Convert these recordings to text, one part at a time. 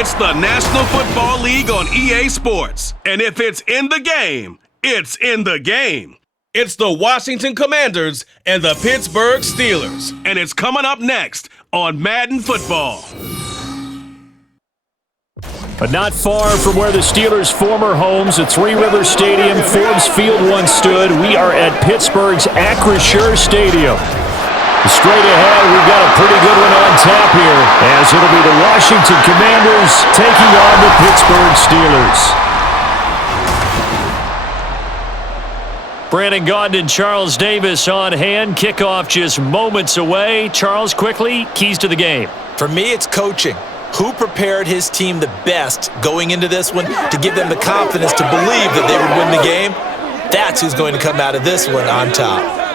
It's the National Football League on EA Sports. And if it's in the game, it's in the game. It's the Washington Commanders and the Pittsburgh Steelers. And it's coming up next on Madden Football. But not far from where the Steelers' former homes at Three Rivers Stadium, Forbes Field once stood, we are at Pittsburgh's Acrisure Stadium. Straight ahead, we've got a pretty good one on tap here, as it'll be the Washington Commanders taking on the Pittsburgh Steelers. Brandon Gaudin and Charles Davis on hand. Kickoff just moments away. Charles, quickly, keys to the game. For me, it's coaching. Who prepared his team the best going into this one to give them the confidence to believe that they would win the game? That's who's going to come out of this one on top.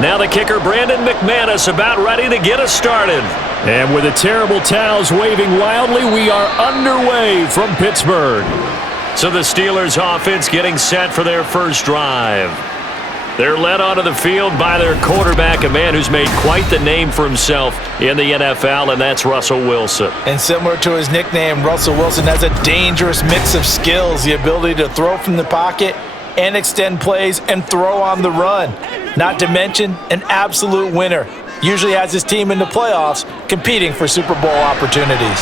Now the kicker, Brandon McManus, about ready to get us started. And with the terrible towels waving wildly, we are underway from Pittsburgh. So the Steelers offense getting set for their first drive. They're led onto the field by their quarterback, a man who's made quite the name for himself in the NFL, and that's Russell Wilson. And similar to his nickname, Russell Wilson has a dangerous mix of skills, the ability to throw from the pocket and extend plays and throw on the run. Not to mention an absolute winner. Usually has his team in the playoffs competing for Super Bowl opportunities.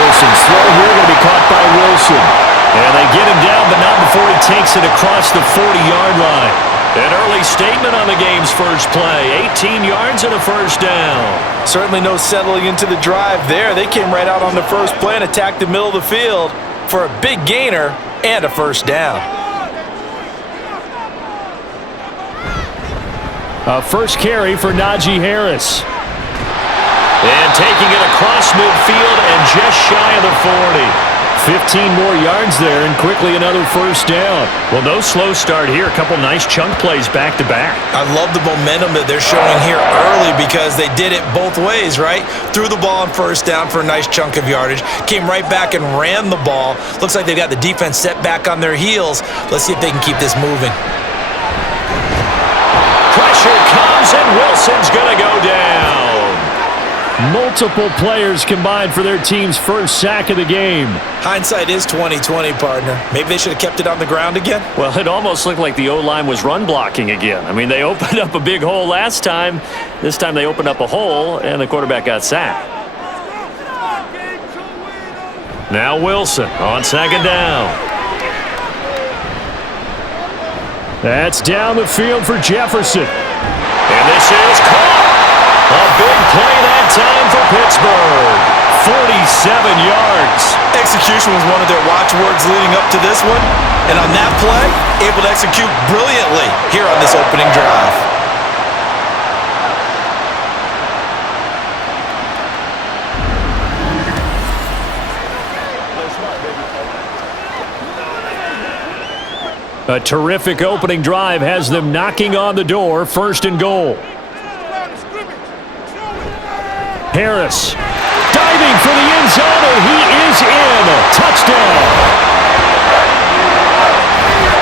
Wilson's throw here going to be caught by Wilson. And they get him down, but not before he takes it across the 40-yard line. An early statement on the game's first play. 18 yards and a first down. Certainly no settling into the drive there. They came right out on the first play and attacked the middle of the field for a big gainer and a first down. First carry for Najee Harris. And taking it across midfield and just shy of the 40. 15 more yards there and quickly another first down. Well, no slow start here. A couple nice chunk plays back-to-back. I love the momentum that they're showing here early because they did it both ways, right? Threw the ball on first down for a nice chunk of yardage. Came right back and ran the ball. Looks like they got the defense set back on their heels. Let's see if they can keep this moving. Pressure comes and Wilson's going to go down. Multiple players combined for their team's first sack of the game. Hindsight is 20/20, partner. Maybe they should have kept it on the ground again. Well, it almost looked like the O-line was run blocking again. I mean, they opened up a big hole last time. This time they opened up a hole, and the quarterback got sacked. Now Wilson on second down. That's down the field for Jefferson. And this is caught. A big play that time for Pittsburgh. 47 yards. Execution was one of their watchwords leading up to this one. And on that play, able to execute brilliantly here on this opening drive. A terrific opening drive has them knocking on the door, first and goal. Harris diving for the end zone, and he is in. Touchdown.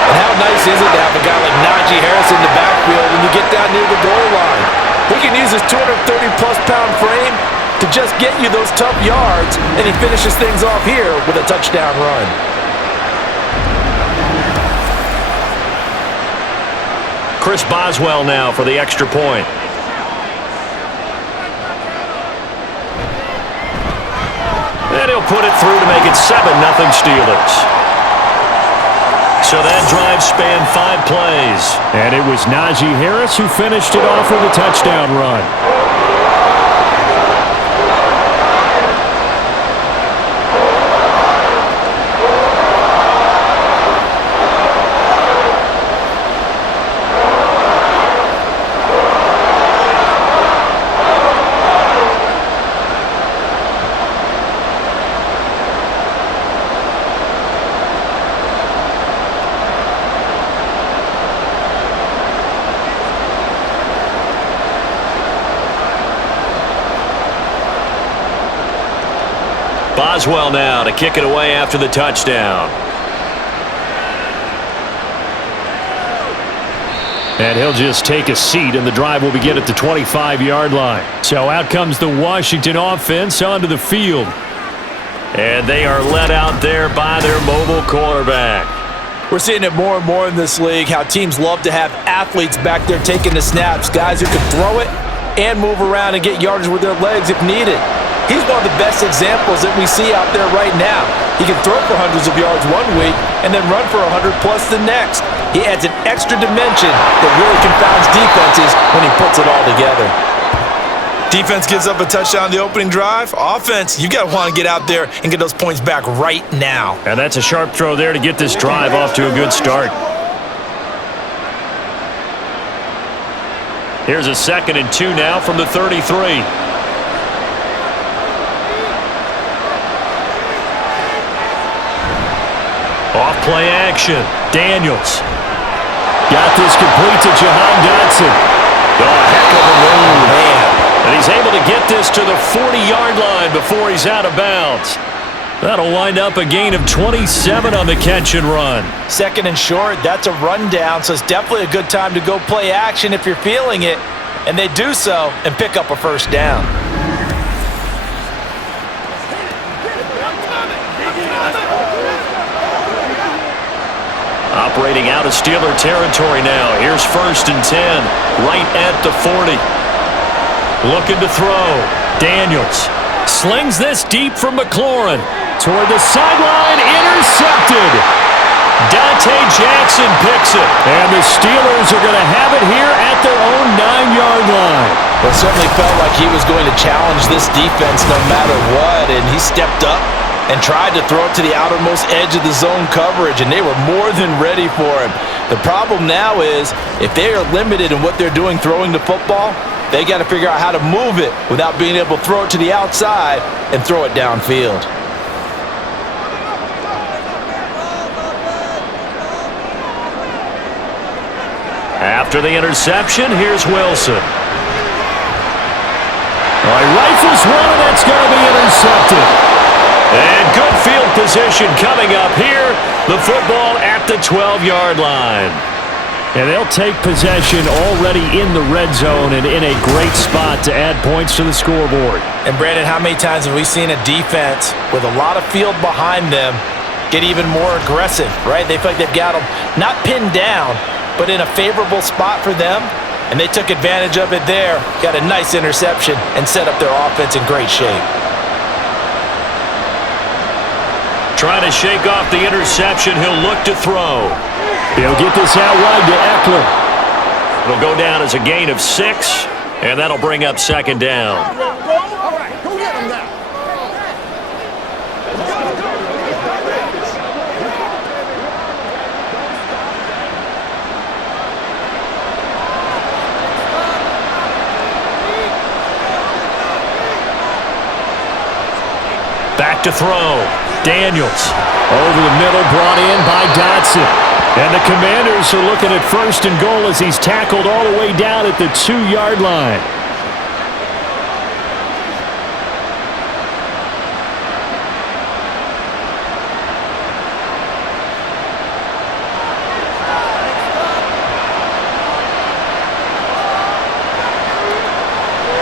And how nice is it to have a guy like Najee Harris in the backfield when you get down near the goal line? He can use his 230-plus pound frame to just get you those tough yards, and he finishes things off here with a touchdown run. Chris Boswell now for the extra point. And he'll put it through to make it 7-0 Steelers. So that drive spanned 5 plays. And it was Najee Harris who finished it off with a touchdown run. Boswell now to kick it away after the touchdown. And he'll just take a seat, and the drive will begin at the 25-yard line. So out comes the Washington offense onto the field. And they are led out there by their mobile quarterback. We're seeing it more and more in this league, how teams love to have athletes back there taking the snaps, guys who can throw it and move around and get yardage with their legs if needed. He's one of the best examples that we see out there right now. He can throw for hundreds of yards one week and then run for 100+ the next. He adds an extra dimension that really confounds defenses when he puts it all together. Defense gives up a touchdown on the opening drive. Offense, you got to want to get out there and get those points back right now. And that's a sharp throw there to get this drive off to a good start. Here's a 2nd and 2 now from the 33. Off play action. Daniels. Got this complete to Jahan Dotson. Oh, heck of a move. Man. And he's able to get this to the 40-yard line before he's out of bounds. That'll wind up a gain of 27 on the catch and run. 2nd and short, that's a rundown, so it's definitely a good time to go play action if you're feeling it. And they do so and pick up a first down. Operating out of Steeler territory now. Here's 1st and 10, right at the 40. Looking to throw. Daniels slings this deep from McLaurin. Toward the sideline, intercepted. Dante Jackson picks it. And the Steelers are going to have it here at their own 9-yard line. Well, it certainly felt like he was going to challenge this defense no matter what, and he stepped up and tried to throw it to the outermost edge of the zone coverage, and they were more than ready for him. The problem now is, if they are limited in what they're doing throwing the football, they got to figure out how to move it without being able to throw it to the outside and throw it downfield. After the interception, here's Wilson. He rifles one, and that's going to be intercepted. And good field position coming up here. The football at the 12-yard line. And they'll take possession already in the red zone and in a great spot to add points to the scoreboard. And Brandon, how many times have we seen a defense with a lot of field behind them get even more aggressive, right? They feel like they've got them not pinned down, but in a favorable spot for them. And they took advantage of it there, got a nice interception, and set up their offense in great shape. Trying to shake off the interception, he'll look to throw. He'll get this out wide to Eckler. It'll go down as a gain of 6, and that'll bring up 2nd down. All right, go get him now. Back to throw. Daniels over the middle, brought in by Dotson. And the Commanders are looking at 1st and goal as he's tackled all the way down at the 2-yard line.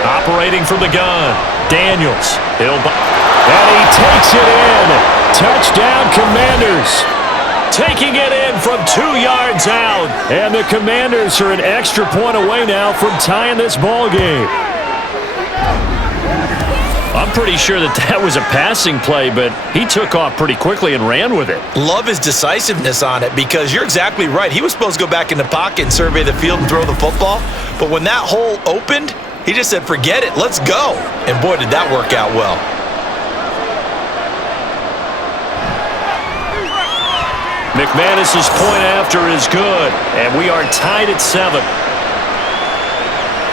Operating from the gun, Daniels. And he takes it in. Touchdown, Commanders. Taking it in from 2 yards out. And the Commanders are an extra point away now from tying this ball game. I'm pretty sure that was a passing play, but he took off pretty quickly and ran with it. Love his decisiveness on it, because you're exactly right. He was supposed to go back in the pocket and survey the field and throw the football. But when that hole opened, he just said, forget it, let's go. And boy, did that work out well. McManus's point after is good, and we are tied at 7.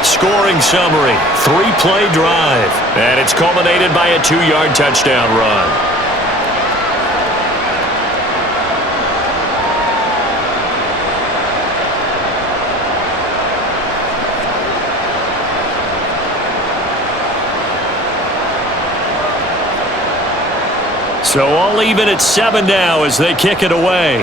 Scoring summary, 3-play drive, and it's culminated by a 2-yard touchdown run. So all even at 7 now as they kick it away.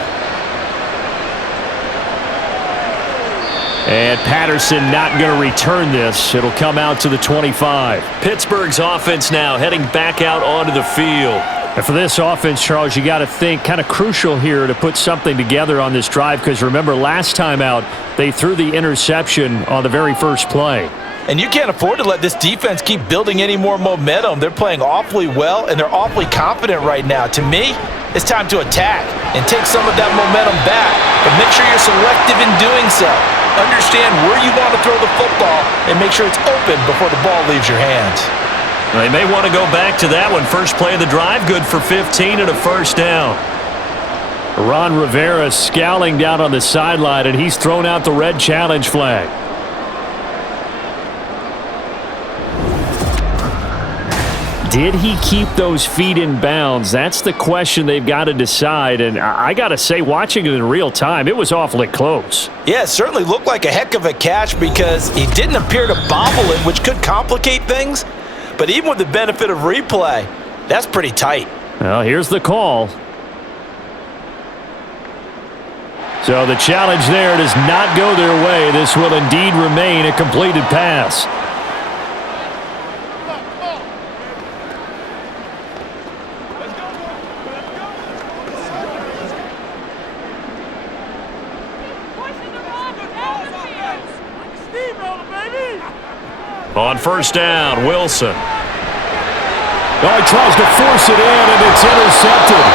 And Patterson not going to return this. It'll come out to the 25. Pittsburgh's offense now heading back out onto the field. And for this offense, Charles, you got to think kind of crucial here to put something together on this drive because remember last time out they threw the interception on the very first play. And you can't afford to let this defense keep building any more momentum. They're playing awfully well, and they're awfully confident right now. To me, it's time to attack and take some of that momentum back. But make sure you're selective in doing so. Understand where you want to throw the football and make sure it's open before the ball leaves your hands. They may want to go back to that one. First play of the drive, good for 15 and a first down. Ron Rivera scowling down on the sideline, and he's thrown out the red challenge flag. Did he keep those feet in bounds? That's the question they've got to decide. And I got to say, watching it in real time, it was awfully close. Yeah, it certainly looked like a heck of a catch because he didn't appear to bobble it, which could complicate things. But even with the benefit of replay, that's pretty tight. Well, here's the call. So the challenge there does not go their way. This will indeed remain a completed pass. On first down, Wilson. Oh, he tries to force it in, and it's intercepted.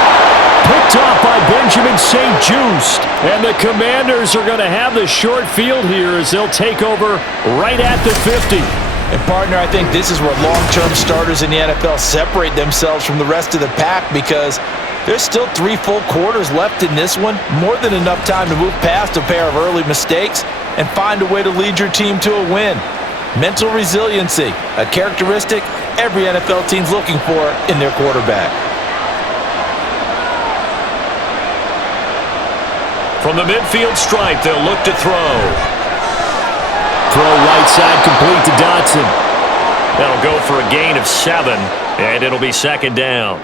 Picked off by Benjamin St. Juste. And the Commanders are going to have the short field here as they'll take over right at the 50. And, partner, I think this is where long-term starters in the NFL separate themselves from the rest of the pack because there's still 3 full quarters left in this one. More than enough time to move past a pair of early mistakes and find a way to lead your team to a win. Mental resiliency, a characteristic every NFL team's looking for in their quarterback. From the midfield stripe, they'll look to throw. Throw right side complete to Dotson. That'll go for a gain of 7, and it'll be second down.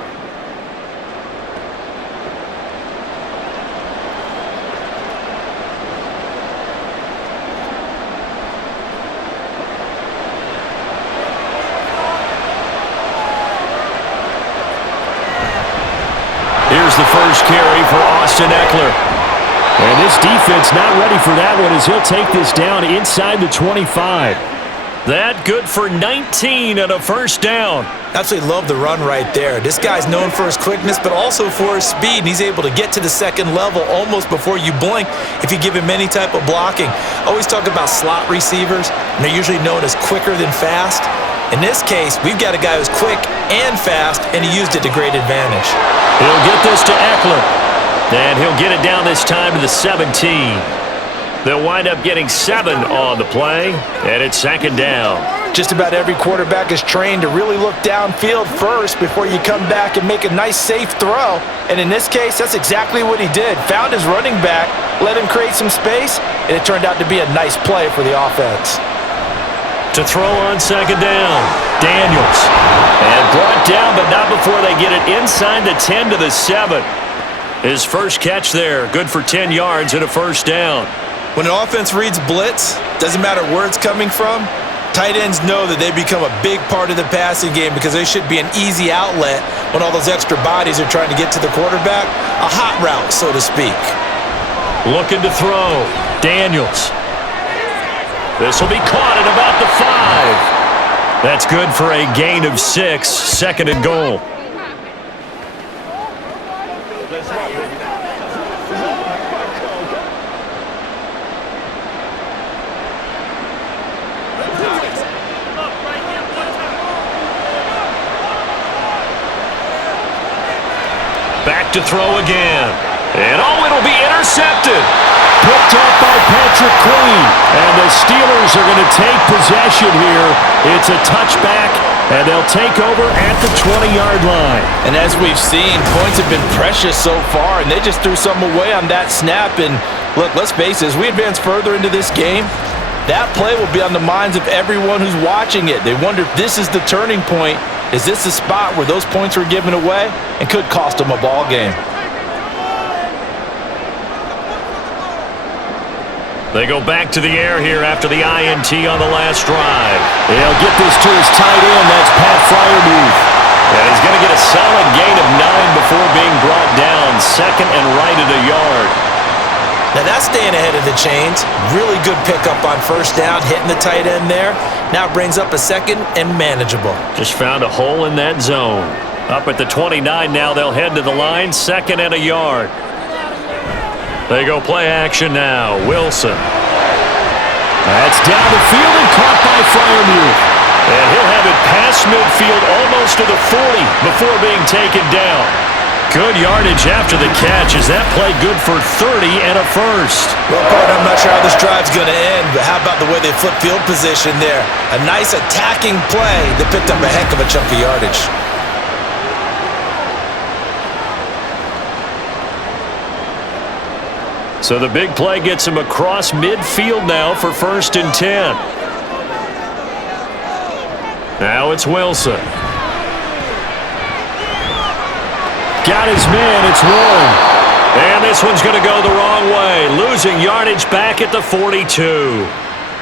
Here's the first carry for Austin Eckler. And this defense not ready for that one as he'll take this down inside the 25. That good for 19 and a first down. Absolutely love the run right there. This guy's known for his quickness, but also for his speed. And he's able to get to the second level almost before you blink if you give him any type of blocking. Always talk about slot receivers, and they're usually known as quicker than fast. In this case, we've got a guy who's quick and fast, and he used it to great advantage. He'll get this to Eckler, and he'll get it down this time to the 17. They'll wind up getting 7 on the play, and it's second down. Just about every quarterback is trained to really look downfield first before you come back and make a nice, safe throw. And in this case, that's exactly what he did. Found his running back, let him create some space, and it turned out to be a nice play for the offense. To throw on second down, Daniels. And brought down, but not before they get it inside the 10 to the 7. His first catch there, good for 10 yards and a first down. When an offense reads blitz, doesn't matter where it's coming from, tight ends know that they become a big part of the passing game because they should be an easy outlet when all those extra bodies are trying to get to the quarterback. A hot route, so to speak. Looking to throw, Daniels. This will be caught at about the 5. That's good for a gain of 6, second and goal. Back to throw again. And it'll be intercepted. Picked up by Patrick Queen. And the Steelers are going to take possession here. It's a touchback, and they'll take over at the 20-yard line. And as we've seen, points have been precious so far, and they just threw some away on that snap. And look, let's face it, as we advance further into this game, that play will be on the minds of everyone who's watching it. They wonder if this is the turning point Is this the spot where those points were given away and could cost them a ball game? They go back to the air here after the INT on the last drive. They'll get this to his tight end. That's Pat Freiermuth. And he's going to get a solid gain of 9 before being brought down. Second and right at a yard. Now that's staying ahead of the chains. Really good pickup on first down, hitting the tight end there. Now brings up a second and manageable. Just found a hole in that zone. Up at the 29 now, they'll head to the line. Second and a yard. They go play action now. Wilson. That's down the field and caught by Freiermuth. And he'll have it past midfield almost to the 40 before being taken down. Good yardage after the catch. Is that play good for 30 and a first? Well, partner, I'm not sure how this drive's going to end, but how about the way they flip field position there? A nice attacking play that picked up a heck of a chunk of yardage. So the big play gets him across midfield now for 1st and 10. Now it's Wilson. Got his man. It's Warren. And this one's going to go the wrong way. Losing yardage back at the 42.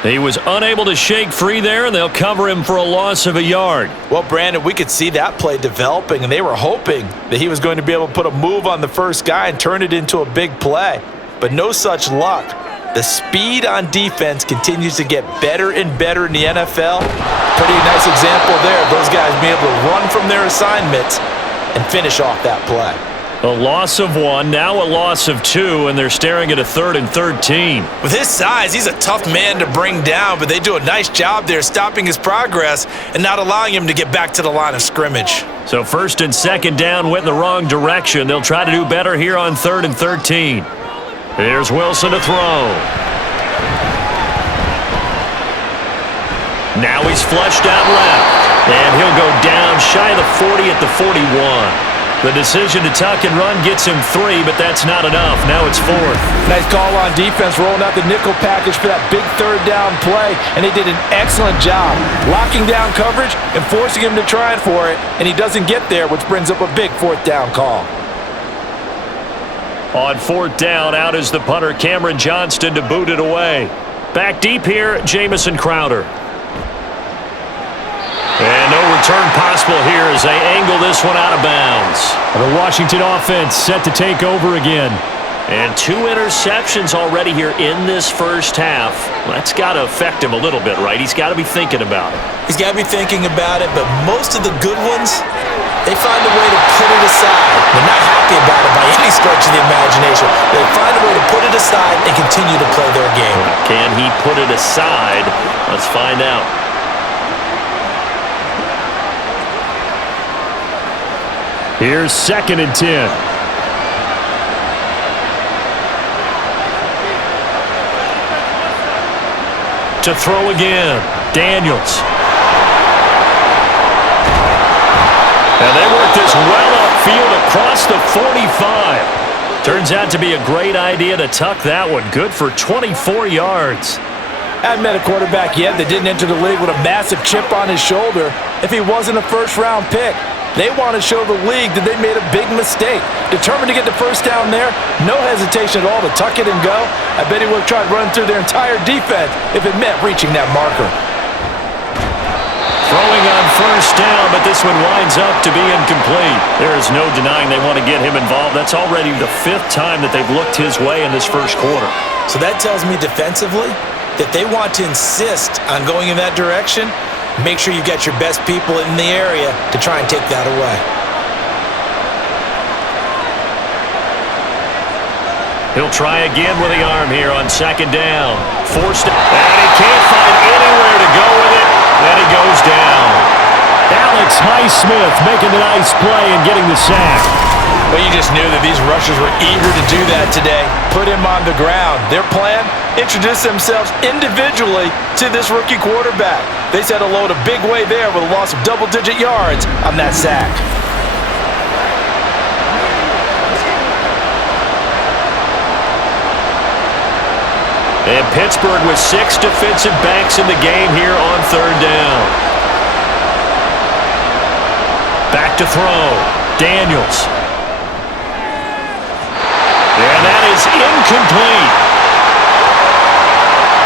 He was unable to shake free there, and they'll cover him for a loss of a yard. Well, Brandon, we could see that play developing, and they were hoping that he was going to be able to put a move on the first guy and turn it into a big play. But no such luck. The speed on defense continues to get better and better in the NFL. Pretty nice example there of those guys being able to run from their assignments and finish off that play. A loss of 1, now a loss of 2, and they're staring at a 3rd and 13. With his size, he's a tough man to bring down, but they do a nice job there stopping his progress and not allowing him to get back to the line of scrimmage. So 1st and 2nd down went in the wrong direction. They'll try to do better here on 3rd and 13. Here's Wilson to throw. Now he's flushed out left. And he'll go down shy of the 40 at the 41. The decision to tuck and run gets him 3, but that's not enough. Now it's 4th. Nice call on defense, rolling out the nickel package for that big 3rd down play, and they did an excellent job locking down coverage and forcing him to try for it, and he doesn't get there, which brings up a big 4th down call. On 4th down, out is the punter, Cameron Johnston, to boot it away. Back deep here, Jamison Crowder. And no return possible here as they angle this one out of bounds. The Washington offense set to take over again. And 2 interceptions already here in this first half. Well, that's got to affect him a little bit, right? He's got to be thinking about it. He's got to be thinking about it, but most of the good ones, they find a way to put it aside. They're not happy about it by any stretch of the imagination. They find a way to put it aside and continue to play their game. Can he put it aside? Let's find out. Here's 2nd and 10. To throw again, Daniels. And they work this well upfield across the 45. Turns out to be a great idea to tuck that one. Good for 24 yards. I haven't met a quarterback yet that didn't enter the league with a massive chip on his shoulder if he wasn't a first-round pick. They want to show the league that they made a big mistake. Determined to get the first down there, no hesitation at all to tuck it and go. I bet he would have tried running through their entire defense if it meant reaching that marker. Throwing on first down, but this one winds up to be incomplete. There is no denying they want to get him involved. That's already the 5th time that they've looked his way in this first quarter. So that tells me defensively that they want to insist on going in that direction. Make sure you got your best people in the area to try and take that away. He'll try again with the arm here on 2nd down. Forced it, and he can't find anywhere to go with it. Then he goes down. Alex Highsmith making the nice play and getting the sack. Well, you just knew that these rushers were eager to do that today. Put him on the ground. Their plan, introduce themselves individually to this rookie quarterback. They said hello to Big Way there with a loss of double-digit yards on that sack. And Pittsburgh with 6 defensive backs in the game here on 3rd down. to throw. Daniels. And that is incomplete.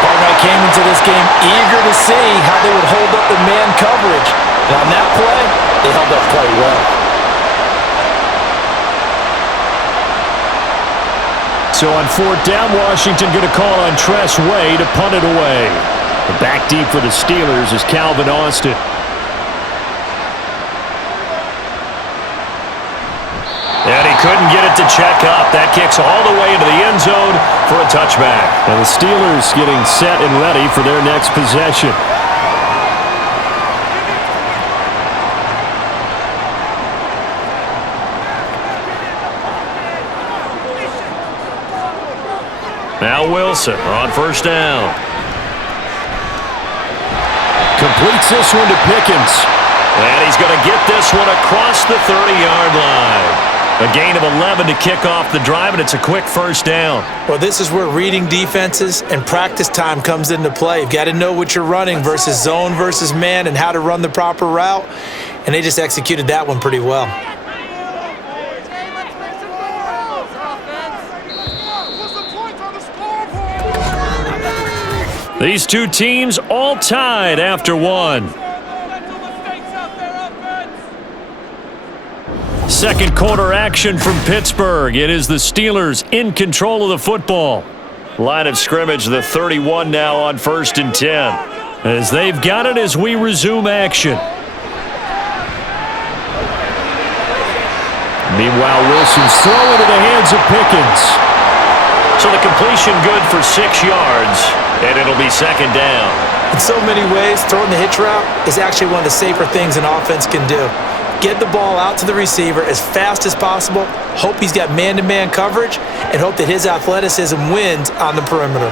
Barnett came into this game eager to see how they would hold up in man coverage. And on that play, they held up quite well. So on fourth down, Washington going to call on Tress Way to punt it away. The back deep for the Steelers is Calvin Austin. And he couldn't get it to check up. That kicks all the way into the end zone for a touchback. And the Steelers getting set and ready for their next possession. Now Wilson on first down. Completes this one to Pickens. And he's going to get this one across the 30-yard line. A gain of 11 to kick off the drive, and it's a quick first down. Well, this is where reading defenses and practice time comes into play. You've got to know what you're running versus zone versus man and how to run the proper route. And they just executed that one pretty well. These two teams all tied after one. Second quarter action from Pittsburgh. It is the Steelers in control of the football. Line of scrimmage, the 31 now on 1st and 10. As they've got it as we resume action. Meanwhile, Wilson's throw into the hands of Pickens. So the completion good for 6 yards, and it'll be second down. In so many ways, throwing the hitch route is actually one of the safer things an offense can do. Get the ball out to the receiver as fast as possible, hope he's got man-to-man coverage, and hope that his athleticism wins on the perimeter.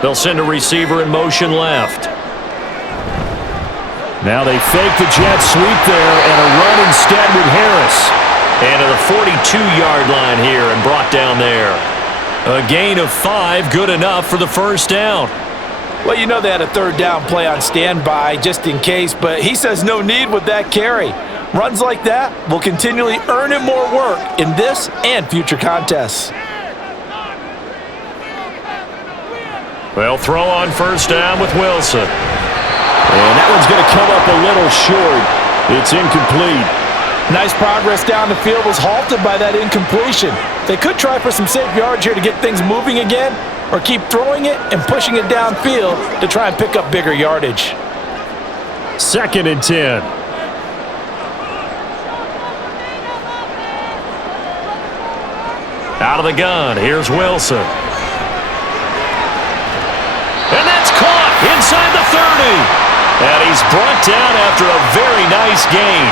They'll send a receiver in motion left. Now they fake the jet sweep there and a run instead with Harris. And to the 42-yard line here and brought down there. A gain of 5, good enough for the first down. Well, you know they had a third down play on standby just in case, but he says no need with that carry. Runs like that will continually earn him more work in this and future contests. Well, throw on first down with Wilson. And that one's going to come up a little short. It's incomplete. Nice progress down the field was halted by that incompletion. They could try for some safe yards here to get things moving again, or keep throwing it and pushing it downfield to try and pick up bigger yardage. 2nd and 10. Out of the gun, here's Wilson. And that's caught inside the 30. And he's brought down after a very nice gain.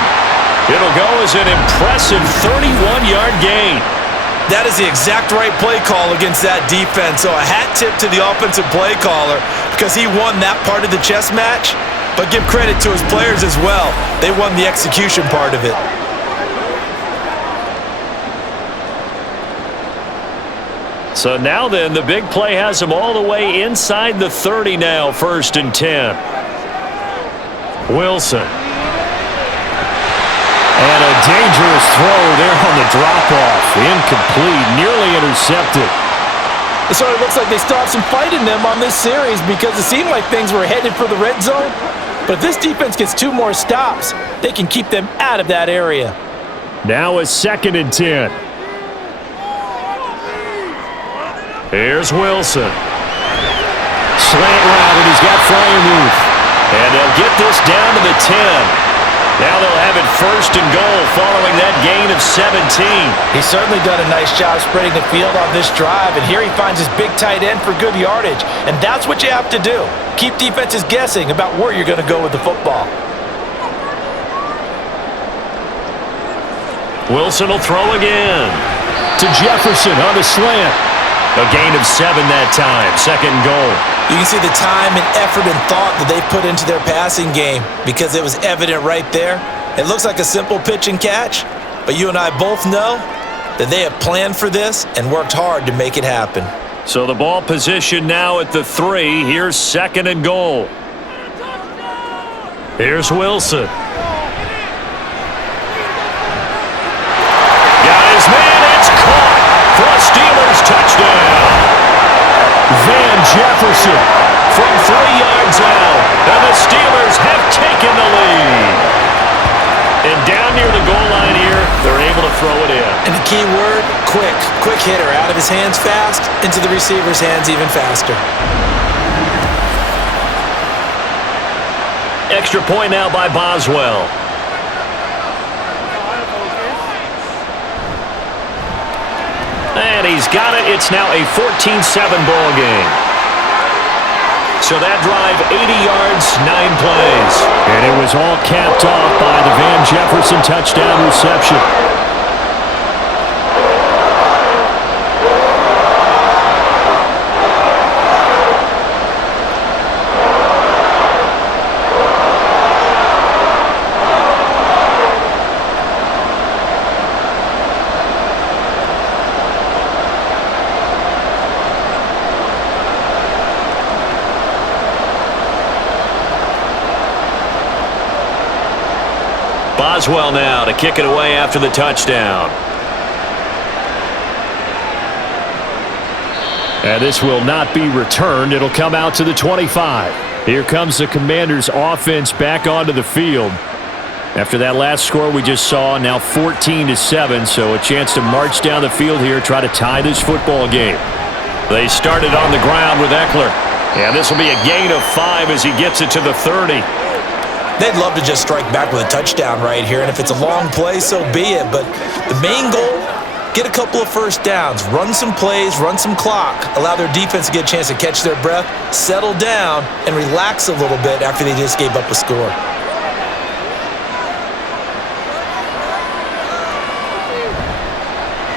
It'll go as an impressive 31-yard gain. That is the exact right play call against that defense. So a hat tip to the offensive play caller because he won that part of the chess match. But give credit to his players as well. They won the execution part of it. So now then, the big play has him all the way inside the 30 now, 1st and 10. Wilson. And a dangerous throw there on the drop-off. Incomplete, nearly intercepted. It sort of looks like they still have some fight in them on this series because it seemed like things were headed for the red zone. But if this defense gets 2 more stops, they can keep them out of that area. Now a 2nd and 10. Here's Wilson. Slant route, and he's got flying roof. And they'll get this down to the 10. Now they'll have it 1st and goal following that gain of 17. He's certainly done a nice job spreading the field on this drive, and here he finds his big tight end for good yardage. And that's what you have to do. Keep defenses guessing about where you're going to go with the football. Wilson will throw again. To Jefferson on the slant. A gain of 7 that time, 2nd and goal. You can see the time and effort and thought that they put into their passing game because it was evident right there. It looks like a simple pitch and catch, but you and I both know that they have planned for this and worked hard to make it happen. So the ball position now at the 3. Here's 2nd and goal. Here's Wilson. Jefferson from 3 yards out, and the Steelers have taken the lead. And down near the goal line here, they're able to throw it in. And the key word, quick. Quick hitter. Out of his hands fast, into the receiver's hands even faster. Extra point now by Boswell. And he's got it. It's now a 14-7 ball game. So that drive, 80 yards, 9 plays. And it was all capped off by the Van Jefferson touchdown reception. Boswell now to kick it away after the touchdown. And this will not be returned. It'll come out to the 25. Here comes the Commanders' offense back onto the field. After that last score we just saw, now 14-7, so a chance to march down the field here, try to tie this football game. They started on the ground with Eckler. And this will be a gain of 5 as he gets it to the 30. They'd love to just strike back with a touchdown right here, and if it's a long play, so be it. But the main goal, get a couple of first downs, run some plays, run some clock, allow their defense to get a chance to catch their breath, settle down, and relax a little bit after they just gave up a score.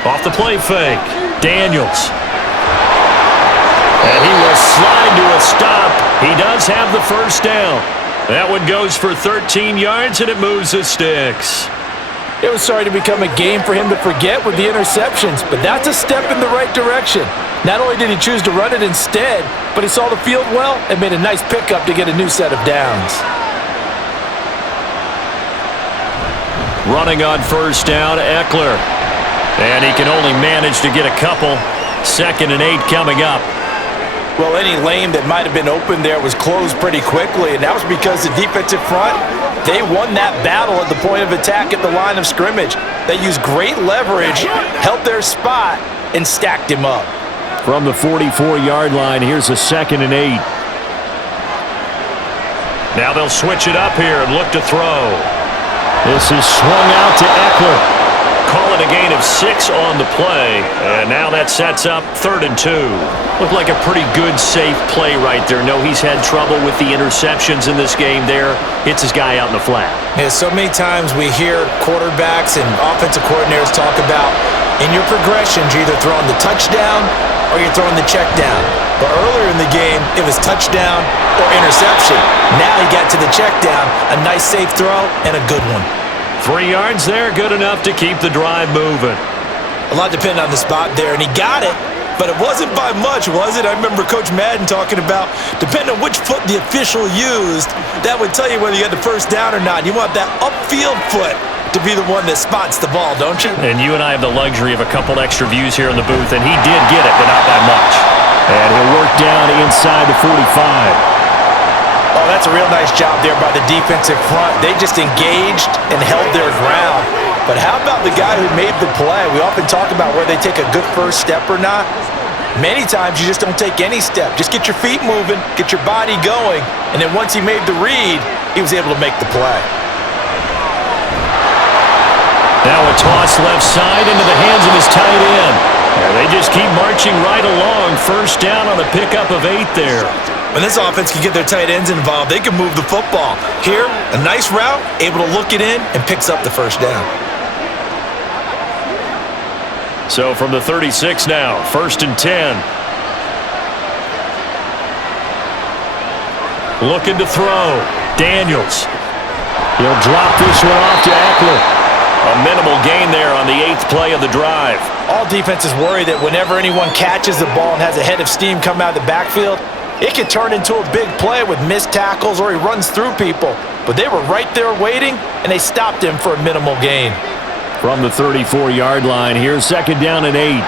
Off the play fake, Daniels. And he will slide to a stop. He does have the first down. That one goes for 13 yards, and it moves the sticks. It was starting to become a game for him to forget with the interceptions, but that's a step in the right direction. Not only did he choose to run it instead, but he saw the field well and made a nice pickup to get a new set of downs. Running on first down, Eckler. And he can only manage to get a couple. 2nd and 8 coming up. Well, any lane that might have been open there was closed pretty quickly, and that was because the defensive front, they won that battle at the point of attack at the line of scrimmage. They used great leverage, held their spot, and stacked him up. From the 44-yard line, here's a 2nd and 8. Now they'll switch it up here and look to throw. This is swung out to Eckler. Call it a gain of 6 on the play, and now that sets up 3rd and 2. Looked like a pretty good, safe play right there. No, he's had trouble with the interceptions in this game there. Hits his guy out in the flat. Yeah, so many times we hear quarterbacks and offensive coordinators talk about in your progressions, you're either throwing the touchdown or you're throwing the check down. But earlier in the game, it was touchdown or interception. Now he got to the check down, a nice safe throw, and a good one. 3 yards there, good enough to keep the drive moving. A lot depended on the spot there, and he got it, but it wasn't by much, was it? I remember Coach Madden talking about, depending on which foot the official used, that would tell you whether you had the first down or not. You want that upfield foot to be the one that spots the ball, don't you? And you and I have the luxury of a couple extra views here in the booth, and he did get it, but not by much. And he'll work down inside the 45. Oh, that's a real nice job there by the defensive front. They just engaged and held their ground. But how about the guy who made the play? We often talk about whether they take a good first step or not. Many times you just don't take any step. Just get your feet moving, get your body going, and then once he made the read, he was able to make the play. Now a toss left side into the hands of his tight end. And they just keep marching right along. First down on a pickup of 8 there. When this offense can get their tight ends involved, they can move the football. Here, a nice route, able to look it in, and picks up the first down. So from the 36 now, 1st and 10. Looking to throw. Daniels. He'll drop this one off to Eckler. A minimal gain there on the 8th play of the drive. All defenses worry that whenever anyone catches the ball and has a head of steam come out of the backfield, it can turn into a big play with missed tackles or he runs through people. But they were right there waiting, and they stopped him for a minimal gain. From the 34-yard line, here's 2nd down and 8.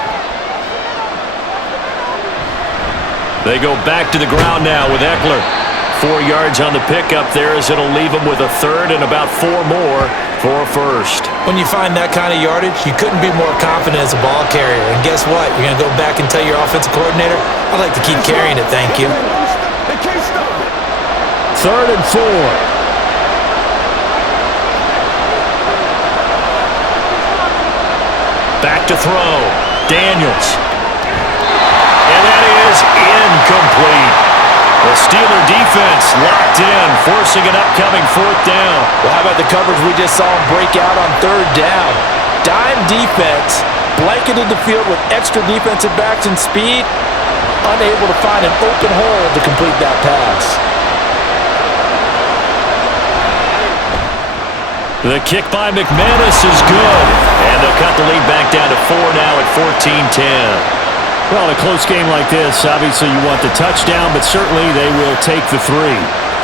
They go back to the ground now with Eckler. 4 yards on the pickup there as it'll leave them with a third and about 4 more for a first. When you find that kind of yardage, you couldn't be more confident as a ball carrier. And guess what? You're going to go back and tell your offensive coordinator, I'd like to keep carrying it, thank you. They can't stop it. 3rd and 4. Back to throw. Daniels. And that is incomplete. The Steeler defense locked in, forcing an upcoming 4th down. Well, how about the coverage we just saw him break out on 3rd down? Dime defense, blanketed the field with extra defensive backs and speed, unable to find an open hole to complete that pass. The kick by McManus is good, and they'll cut the lead back down to 4 now at 14-10. Well, in a close game like this, obviously you want the touchdown, but certainly they will take the 3.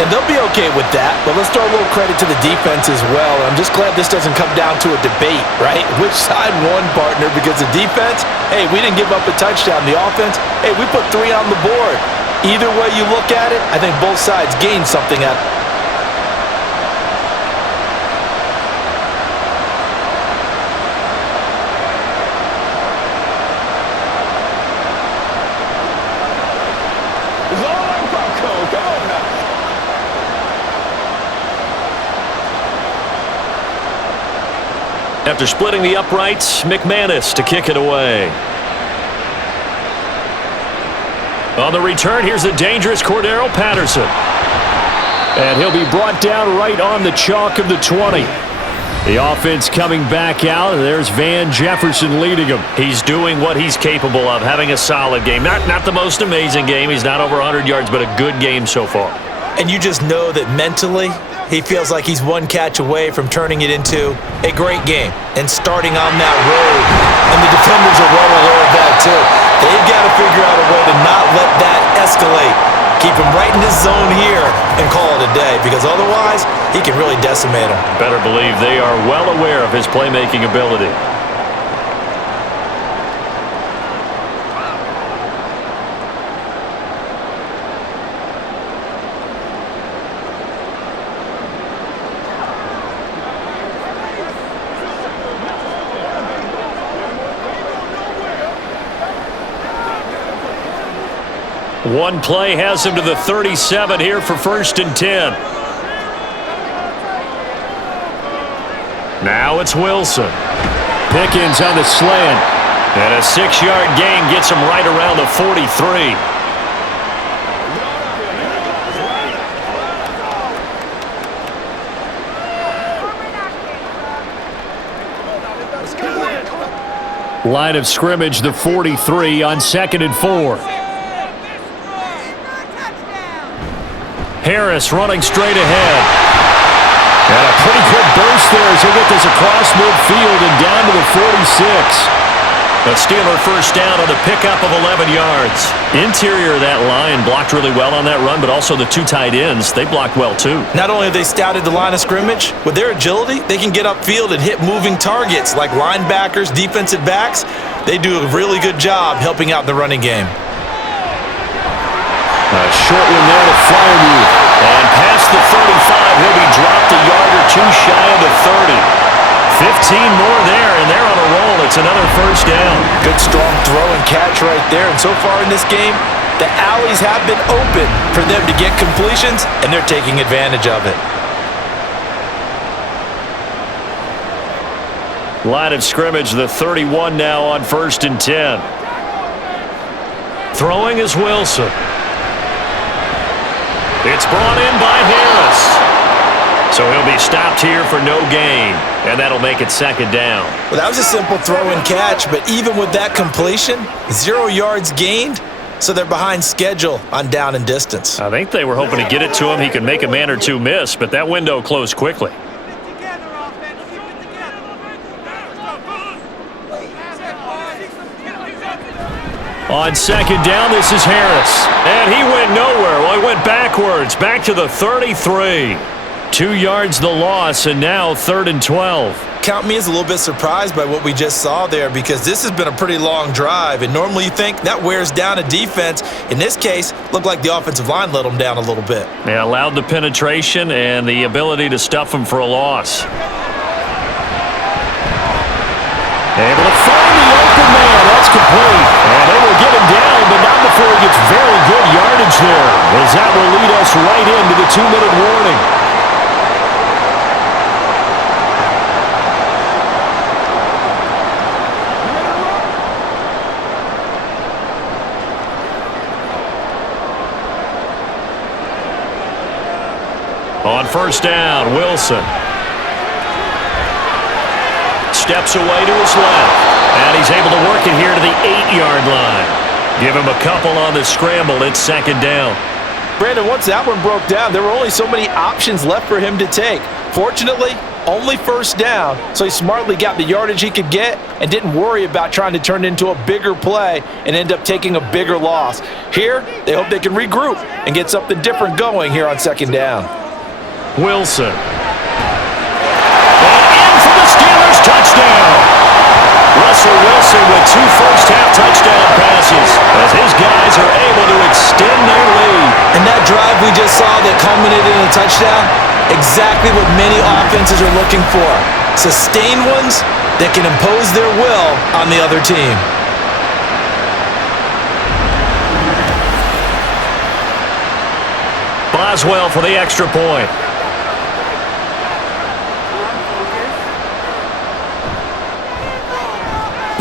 And they'll be okay with that, but let's throw a little credit to the defense as well. I'm just glad this doesn't come down to a debate, right? Which side won, partner? Because the defense, hey, we didn't give up a touchdown. The offense, hey, we put 3 on the board. Either way you look at it, I think both sides gained something out of it. After splitting the uprights, McManus to kick it away. On the return, here's the dangerous Cordero Patterson. And he'll be brought down right on the chalk of the 20. The offense coming back out. There's Van Jefferson leading him. He's doing what he's capable of, having a solid game. Not the most amazing game. He's not over 100 yards, but a good game so far. And you just know that mentally, he feels like he's one catch away from turning it into a great game and starting on that road. And the defenders are well aware of that too. They've got to figure out a way to not let that escalate. Keep him right in his zone here and call it a day, because otherwise he can really decimate him. Better believe they are well aware of his playmaking ability. One play has him to the 37 here for 1st and 10. Now it's Wilson. Pickens on the slant. And a 6-yard gain gets him right around the 43. Line of scrimmage, the 43 on 2nd and 4. Harris running straight ahead. And a pretty good burst there as he'll get this across midfield and down to the 46. A Steeler first down on the pickup of 11 yards. Interior of that line blocked really well on that run, but also the 2 tight ends, they blocked well too. Not only have they scouted the line of scrimmage, with their agility, they can get upfield and hit moving targets like linebackers, defensive backs. They do a really good job helping out the running game. A short one there to Fryermuth. And past the 35, he'll be dropped a yard or 2 shy of the 30. 15 more there, and they're on a roll. It's another first down. Good strong throw and catch right there. And so far in this game, the alleys have been open for them to get completions, and they're taking advantage of it. Line of scrimmage, the 31 now on 1st and 10. Throwing is Wilson. It's brought in by Harris. So he'll be stopped here for no gain, and that'll make it 2nd down. Well, that was a simple throw and catch, but even with that completion, 0 yards gained, so they're behind schedule on down and distance. I think they were hoping to get it to him. He could make a man or 2 miss, but that window closed quickly. On 2nd down, this is Harris. And he went nowhere. Well, he went backwards, back to the 33. 2 yards the loss, and now 3rd and 12. Count me as a little bit surprised by what we just saw there, because this has been a pretty long drive, and normally you think that wears down a defense. In this case, looked like the offensive line let them down a little bit. They allowed the penetration and the ability to stuff them for a loss. Able to find the open man. That's complete. And they will get him down, but not before he gets very good yardage there, as that will lead us right into the 2-minute warning. On 1st down, Wilson steps away to his left, and he's able to work it here to the 8-yard line. Give him a couple on the scramble. It's 2nd down. Brandon, once that one broke down, there were only so many options left for him to take. Fortunately, only 1st down, so he smartly got the yardage he could get and didn't worry about trying to turn it into a bigger play and end up taking a bigger loss. Here, they hope they can regroup and get something different going here on 2nd down. Wilson. And in for the Steelers touchdown. Russell Wilson with 2 first-half touchdown passes as his guys are able to extend their lead. And that drive we just saw that culminated in a touchdown, exactly what many offenses are looking for. Sustained ones that can impose their will on the other team. Boswell for the extra point.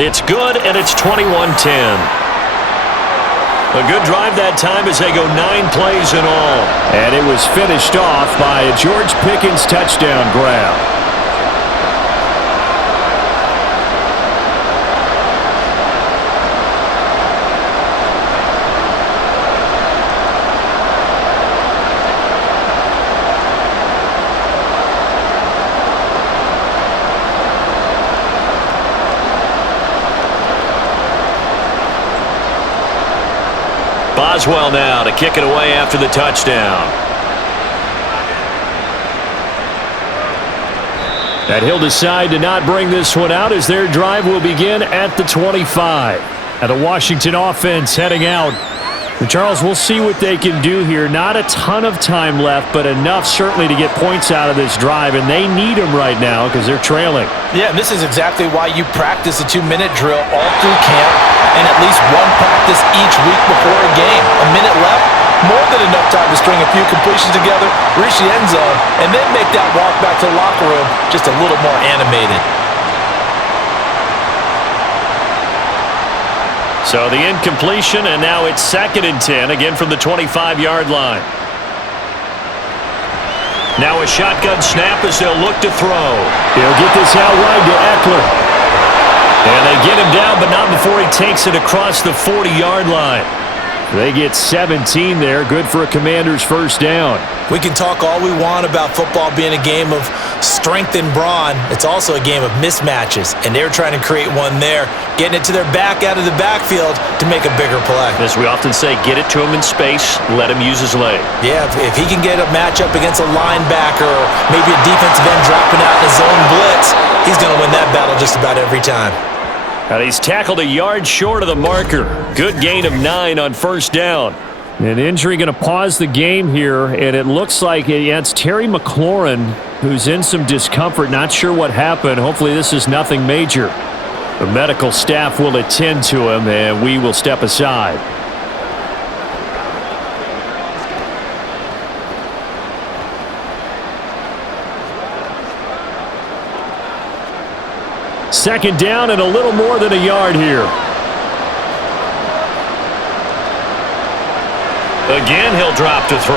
It's good, and it's 21-10. A good drive that time as they go 9 plays in all. And it was finished off by a George Pickens touchdown grab. Boswell now to kick it away after the touchdown. And he'll decide to not bring this one out as their drive will begin at the 25. And the Washington offense heading out. And Charles, we'll see what they can do here. Not a ton of time left, but enough certainly to get points out of this drive, and they need them right now because they're trailing. Yeah, and this is exactly why you practice a 2-minute drill all through camp and at least one practice each week before a game. A minute left, more than enough time to string a few completions together, reach the end zone, and then make that walk back to the locker room just a little more animated. So the incompletion, and now it's 2nd and 10, again from the 25-yard line. Now a shotgun snap as they'll look to throw. He'll get this out wide to Eckler. And they get him down, but not before he takes it across the 40-yard line. They get 17 there. Good for a Commander's 1st down. We can talk all we want about football being a game of strength and brawn. It's also a game of mismatches, and they're trying to create one there, getting it to their back out of the backfield to make a bigger play. As we often say, get it to him in space, let him use his leg. Yeah, if he can get a matchup against a linebacker or maybe a defensive end dropping out in a zone blitz, he's going to win that battle just about every time. And he's tackled a yard short of the marker. Good gain of 9 on 1st down. An injury going to pause the game here, and it looks like it's Terry McLaurin who's in some discomfort. Not sure what happened. Hopefully this is nothing major. The medical staff will attend to him, and we will step aside. Second down and a little more than a yard here. Again, he'll drop to throw.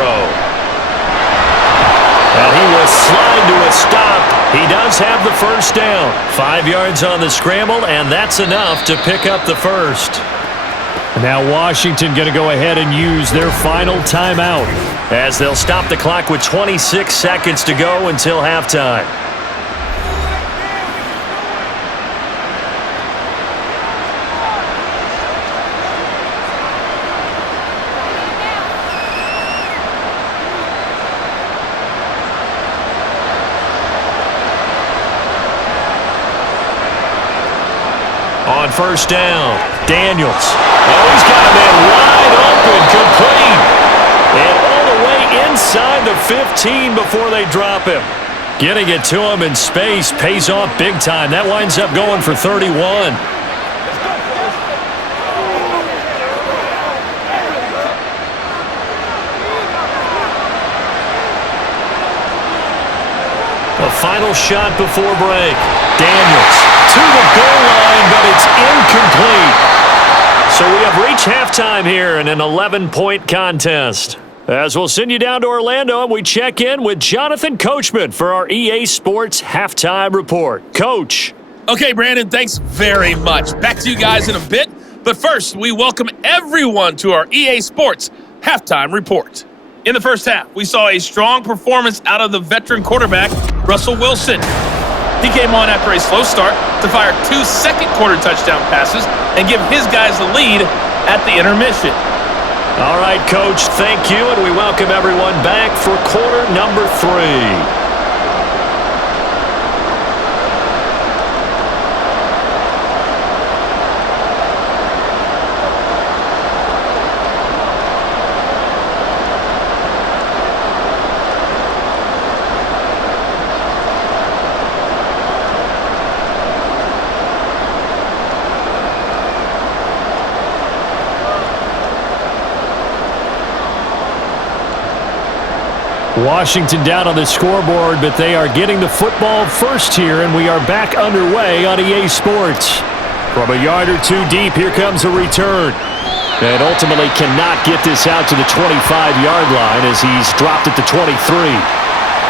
And he will slide to a stop. He does have the 1st down. 5 yards on the scramble, and that's enough to pick up the 1st. Now Washington going to go ahead and use their final timeout, as they'll stop the clock with 26 seconds to go until halftime. on first down. Daniels. Oh, he's got a man wide open, complete. And all the way inside the 15 before they drop him. Getting it to him in space pays off big time. That winds up going for 31. A final shot before break. Daniels to the goal line, but it's incomplete. So we have reached halftime here in an 11-point contest. As we'll send you down to Orlando, and we check in with Jonathan Coachman for our EA Sports Halftime Report. Coach. Okay, Brandon, thanks very much. Back to you guys in a bit. But first, we welcome everyone to our EA Sports Halftime Report. In the first half, we saw a strong performance out of the veteran quarterback, Russell Wilson. He came on after a slow start to fire 2 second-quarter touchdown passes and give his guys the lead at the intermission. All right, Coach, thank you, and we welcome everyone back for quarter number 3. Washington down on the scoreboard, but they are getting the football first here, and we are back underway on EA Sports. From a yard or two deep, here comes a return. And ultimately cannot get this out to the 25-yard line as he's dropped at the 23.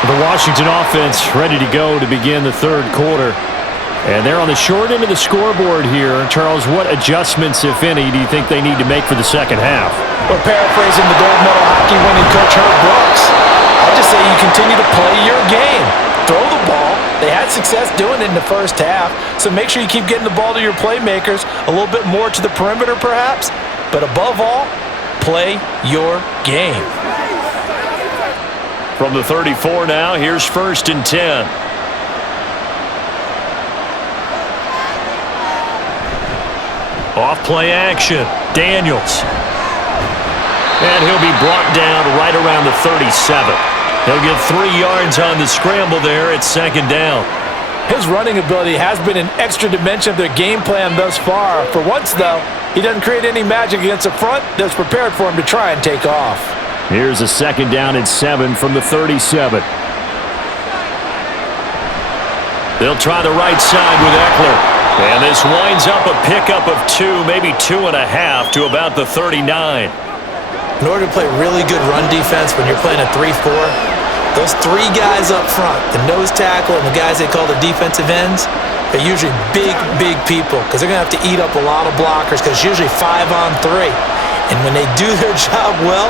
The Washington offense ready to go to begin the third quarter. And they're on the short end of the scoreboard here. Charles, what adjustments, if any, do you think they need to make for the second half? Well, paraphrasing the gold medal hockey winning coach Herb Brooks, I'll just say you continue to play your game. Throw the ball. They had success doing it in the first half, so make sure you keep getting the ball to your playmakers, a little bit more to the perimeter perhaps, but above all, play your game. From the 34 now, here's 1st and 10. Off play action. Daniels. And he'll be brought down right around the 37. He'll get 3 yards on the scramble there at 2nd down. His running ability has been an extra dimension of their game plan thus far. For once, though, he doesn't create any magic against the front that's prepared for him to try and take off. Here's a 2nd down and 7 from the 37. They'll try the right side with Eckler. And this winds up a pickup of 2, maybe 2.5 to about the 39. In order to play really good run defense when you're playing a 3-4, those 3 guys up front, the nose tackle and the guys they call the defensive ends, they're usually big, big people because they're going to have to eat up a lot of blockers because it's usually 5-on-3. And when they do their job well,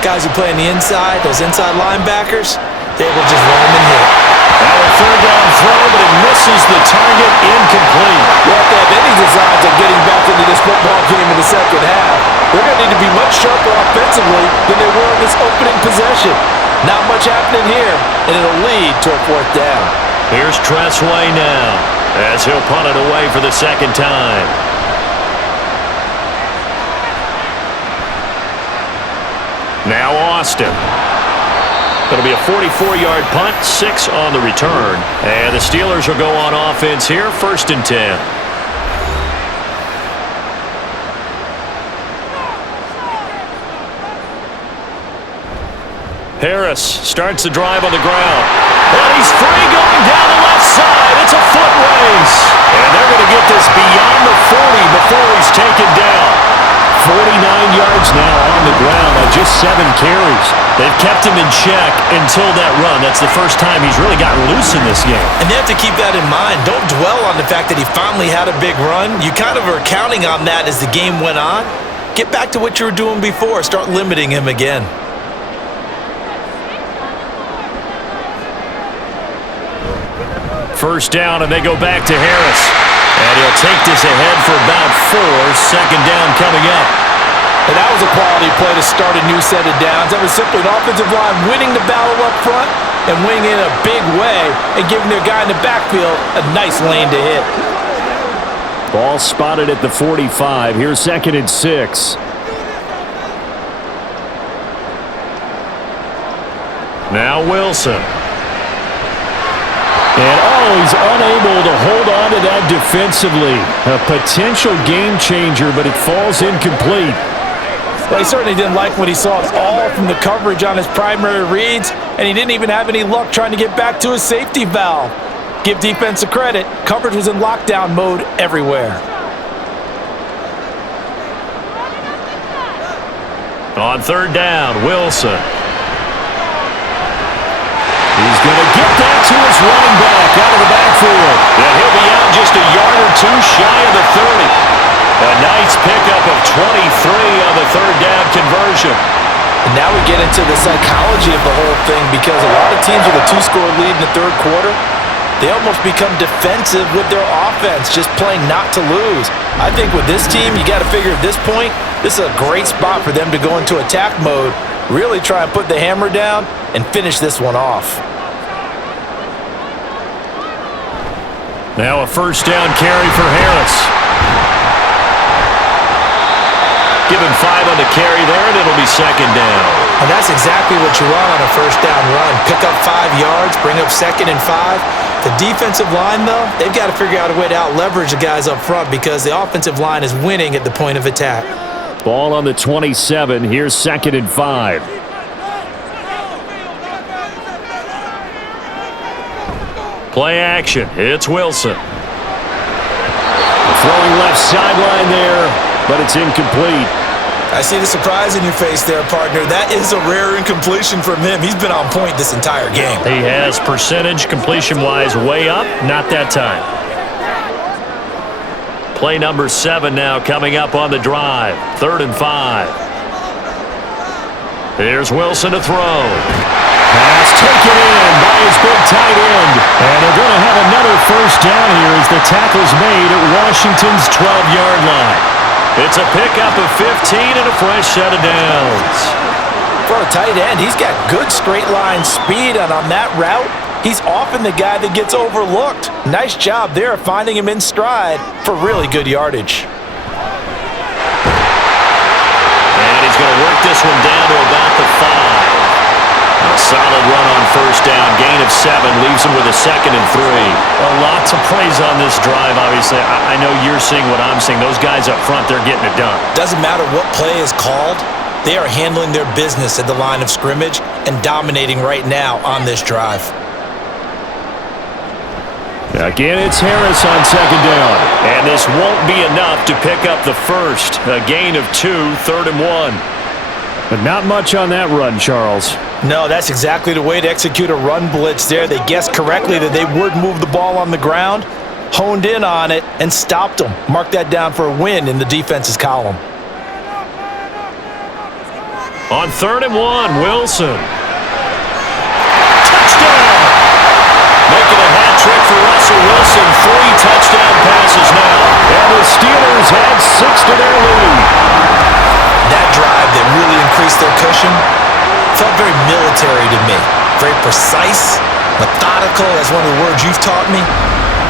guys who play on the inside, those inside linebackers, they're able to just run them and hit. Now a 3rd down throw, but it misses the target, incomplete. Well, if they have any designs of getting back into this football game in the second half, they're going to need to be much sharper offensively than they were in this opening possession. Not much happening here, and it'll lead to a 4th down. Here's Tressway now, as he'll punt it away for the 2nd time. Now Austin. It'll be a 44-yard punt, 6 on the return. And the Steelers will go on offense here, 1st and 10. Harris starts the drive on the ground. And he's free going down the left side. It's a foot race. And they're going to get this beyond the 40 before he's taken down. 49 yards now on the ground on just 7 carries. They've kept him in check until that run. That's the first time he's really gotten loose in this game. And they have to keep that in mind. Don't dwell on the fact that he finally had a big run. You kind of are counting on that as the game went on. Get back to what you were doing before. Start limiting him again. First down, and they go back to Harris. And he'll take this ahead for about 4. 2nd down coming up. And that was a quality play to start a new set of downs. That was simply an offensive line winning the battle up front and winning in a big way and giving their guy in the backfield a nice lane to hit. Ball spotted at the 45. Here's 2nd and 6. Now Wilson. And he's unable to hold on to that defensively. A potential game changer, but it falls incomplete. Well, he certainly didn't like what he saw all from the coverage on his primary reads, and he didn't even have any luck trying to get back to his safety valve. Give defense a credit. Coverage was in lockdown mode everywhere. On 3rd down, Wilson. He's going to get that to his running back out of the backfield. And he'll be out just a yard or two shy of the 30. A nice pickup of 23 on the 3rd down conversion. And now we get into the psychology of the whole thing, because a lot of teams with a 2-score lead in the 3rd quarter, they almost become defensive with their offense, just playing not to lose. I think with this team, you got to figure at this point, this is a great spot for them to go into attack mode, really try and put the hammer down and finish this one off. Now a 1st down carry for Harris. Give him 5 on the carry there, and it'll be 2nd down. And that's exactly what you want on a 1st down run. Pick up 5 yards, bring up 2nd and 5. The defensive line, though, they've got to figure out a way to out-leverage the guys up front, because the offensive line is winning at the point of attack. Ball on the 27. Here's 2nd and 5. Play action. It's Wilson. Throwing left sideline there, but it's incomplete. I see the surprise in your face there, partner. That is a rare incompletion from him. He's been on point this entire game. He has percentage completion-wise way up. Not that time. Play number 7 now coming up on the drive. 3rd and 5. Here's Wilson to throw. Pass taken in by his big tight end. And they're going to have another 1st down here as the tackle's made at Washington's 12-yard line. It's a pickup of 15 and a fresh set of downs. For a tight end, he's got good straight line speed, and on that route, he's often the guy that gets overlooked. Nice job there finding him in stride for really good yardage. And he's going to work this one down to about the 5. A solid run on 1st down, gain of 7, leaves him with a 2nd and 3. A lot to praise on this drive, obviously. I know you're seeing what I'm seeing. Those guys up front, they're getting it done. Doesn't matter what play is called, they are handling their business at the line of scrimmage and dominating right now on this drive. Again, it's Harris on 2nd down. And this won't be enough to pick up the 1st. A gain of 2, 3rd and 1. But not much on that run, Charles. No, that's exactly the way to execute a run blitz there. They guessed correctly that they would move the ball on the ground, honed in on it, and stopped them. Mark that down for a win in the defense's column. On 3rd and 1, Wilson. Touchdown! Making a hat trick for Russell Wilson. 3 touchdown passes now. And the Steelers add 6 to their lead. That drive that really increased their cushion felt very military to me. Very precise, methodical. That's one of the words you've taught me.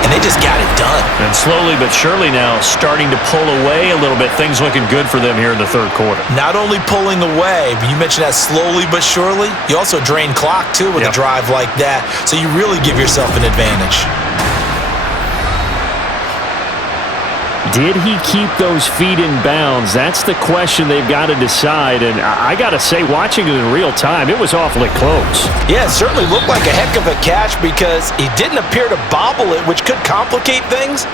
And they just got it done. And slowly but surely now starting to pull away a little bit. Things looking good for them here in the 3rd quarter. Not only pulling away, but you mentioned that slowly but surely. You also drain clock, too, with a drive like that. So you really give yourself an advantage. Did he keep those feet in bounds? That's the question they've got to decide. And I got to say, watching it in real time, it was awfully close. Yeah, it certainly looked like a heck of a catch, because he didn't appear to bobble it, which could complicate things.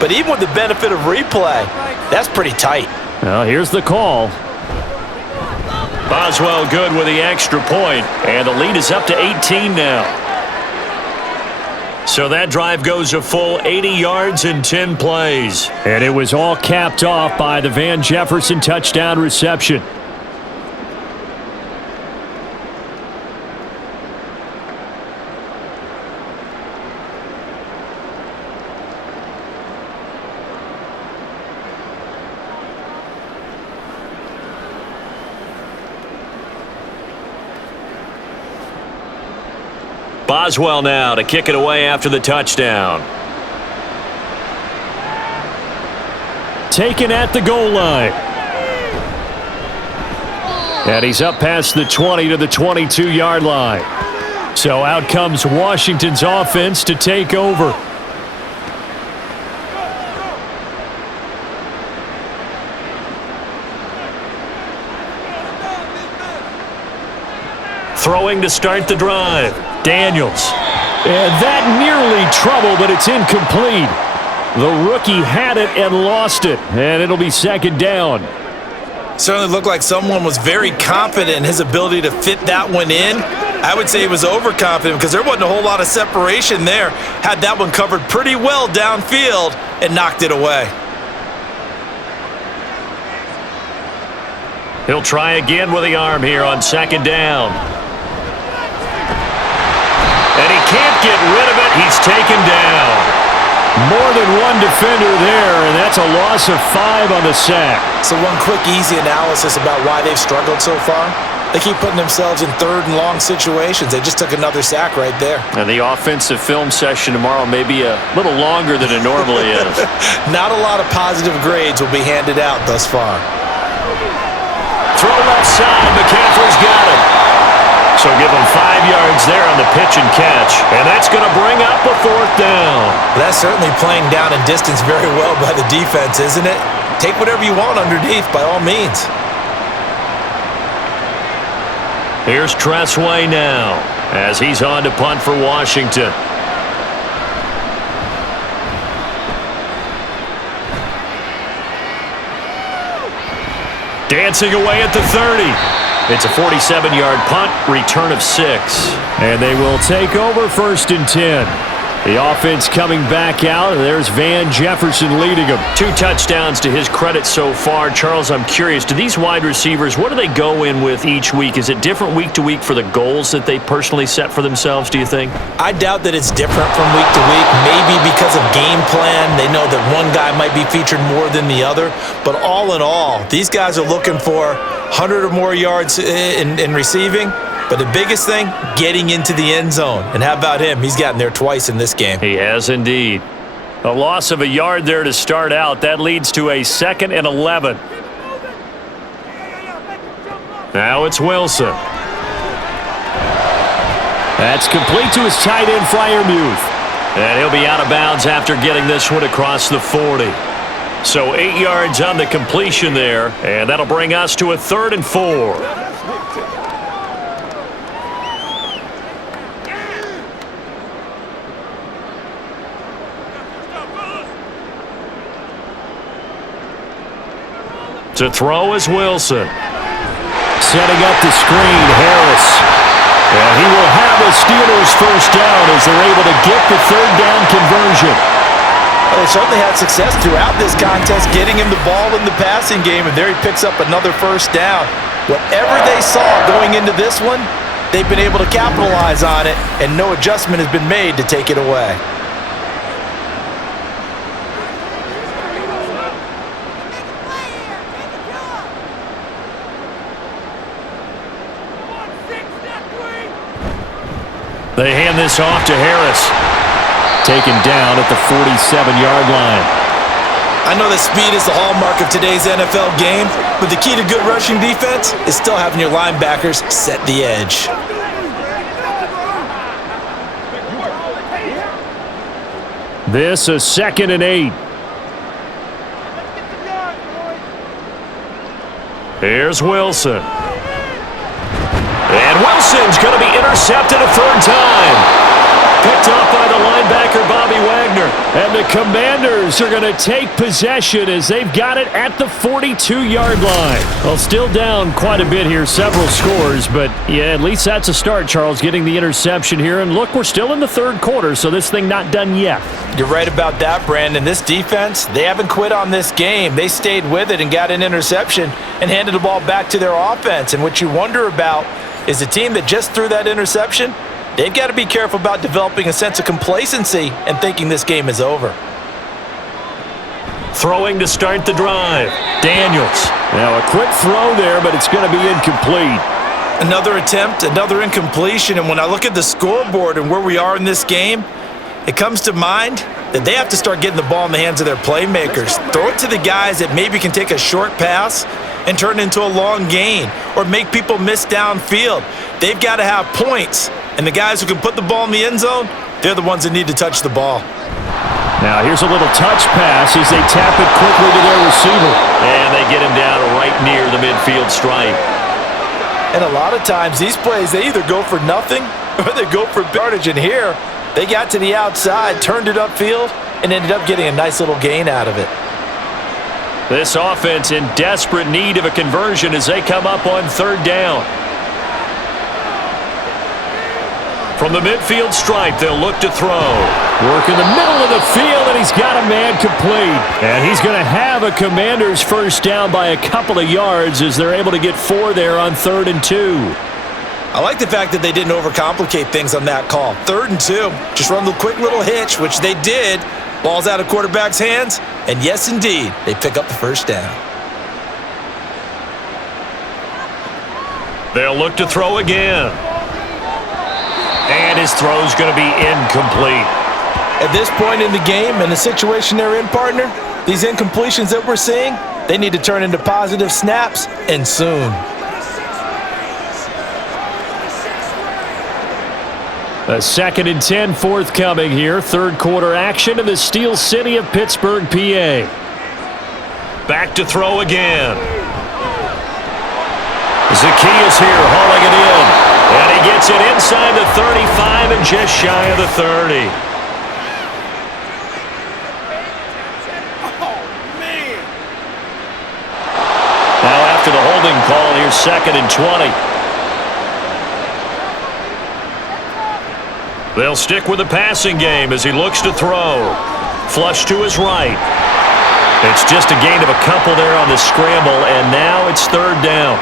But even with the benefit of replay, that's pretty tight. Well, here's the call. Boswell good with the extra point, and the lead is up to 18 now. So that drive goes a full 80 yards in 10 plays. And it was all capped off by the Van Jefferson touchdown reception. Boswell now to kick it away after the touchdown. taken at the goal line. And he's up past the 20 to the 22-yard line. So out comes Washington's offense to take over. Throwing to start the drive. Daniels. And that nearly trouble, but it's incomplete. The rookie had it and lost it, and it'll be second down. Certainly looked like someone was very confident in his ability to fit that one in. I would say he was overconfident because there wasn't a whole lot of separation there. Had that one covered pretty well downfield and knocked it away. He'll try again with the arm here on second down. And he can't get rid of it. He's taken down. More than one defender there, and that's a loss of 5 on the sack. So one quick, easy analysis about why they've struggled so far. They keep putting themselves in third and long situations. They just took another sack right there. And the offensive film session tomorrow may be a little longer than it normally is. Not a lot of positive grades will be handed out thus far. Throw left side. McCaffrey's got it. So give him 5 yards there on the pitch and catch. And that's going to bring up a fourth down. That's certainly playing down in distance very well by the defense, isn't it? Take whatever you want underneath by all means. Here's Tressway now as he's on to punt for Washington. Dancing away at the 30. It's a 47-yard punt, return of 6. And they will take over 1st and 10. The offense coming back out. There's Van Jefferson leading them. 2 touchdowns to his credit so far. Charles, I'm curious, do these wide receivers, what do they go in with each week? Is it different week to week for the goals that they personally set for themselves, do you think? I doubt that it's different from week to week. Maybe because of game plan. They know that one guy might be featured more than the other. But all in all, these guys are looking for 100 or more yards in receiving. But the biggest thing, getting into the end zone. And how about him? He's gotten there twice in this game. He has indeed. A loss of a yard there to start out. That leads to a 2nd and 11. Now it's Wilson. That's complete to his tight end, Freiermuth. And he'll be out of bounds after getting this one across the 40. So 8 yards on the completion there. And that'll bring us to a 3rd and 4. To throw is Wilson. Setting up the screen, Harris. And he will have a Steelers first down as they're able to get the 3rd down conversion. Well, they certainly had success throughout this contest, getting him the ball in the passing game, and there he picks up another first down. Whatever they saw going into this one, they've been able to capitalize on it, and no adjustment has been made to take it away. They hand this off to Harris. Taken down at the 47-yard line. I know that speed is the hallmark of today's NFL game, but the key to good rushing defense is still having your linebackers set the edge. This a 2nd and 8. Here's Wilson. And Wilson's going to be intercepted a 3rd time. Picked off by the linebacker, Bobby Wagner. And the Commanders are going to take possession as they've got it at the 42-yard line. Well, still down quite a bit here, several scores, but yeah, at least that's a start, Charles, getting the interception here. And look, we're still in the 3rd quarter, so this thing not done yet. You're right about that, Brandon. This defense, they haven't quit on this game. They stayed with it and got an interception and handed the ball back to their offense. And what you wonder about is the team that just threw that interception, they've got to be careful about developing a sense of complacency and thinking this game is over. Throwing to start the drive. Daniels. Now a quick throw there, but it's going to be incomplete. Another attempt, another incompletion, and when I look at the scoreboard and where we are in this game, it comes to mind that they have to start getting the ball in the hands of their playmakers. Throw it to the guys that maybe can take a short pass and turn it into a long gain or make people miss downfield. They've got to have points, and the guys who can put the ball in the end zone, they're the ones that need to touch the ball. Now here's a little touch pass as they tap it quickly to their receiver. And they get him down right near the midfield stripe. And a lot of times these plays, they either go for nothing or they go for yardage. And here, they got to the outside, turned it upfield, and ended up getting a nice little gain out of it. This offense in desperate need of a conversion as they come up on third down. From the midfield stripe, they'll look to throw. Work in the middle of the field, and he's got a man complete. And he's going to have a Commanders first down by a couple of yards as they're able to get 4 there on 3rd and 2. I like the fact that they didn't overcomplicate things on that call. 3rd and 2, just run the quick little hitch, which they did. Ball's out of quarterback's hands, and yes, indeed, they pick up the first down. They'll look to throw again. And his throw's going to be incomplete. At this point in the game and the situation they're in, partner, these incompletions that we're seeing, they need to turn into positive snaps, and soon. A 2nd and 10 forthcoming here. Third quarter action in the Steel City of Pittsburgh, PA. Back to throw again. Zacchaeus here hauling it in. And he gets it inside the 35 and just shy of the 30. Now after the holding call, here's 2nd and 20. They'll stick with the passing game as he looks to throw. Flush to his right. It's just a gain of a couple there on the scramble, and now it's 3rd down.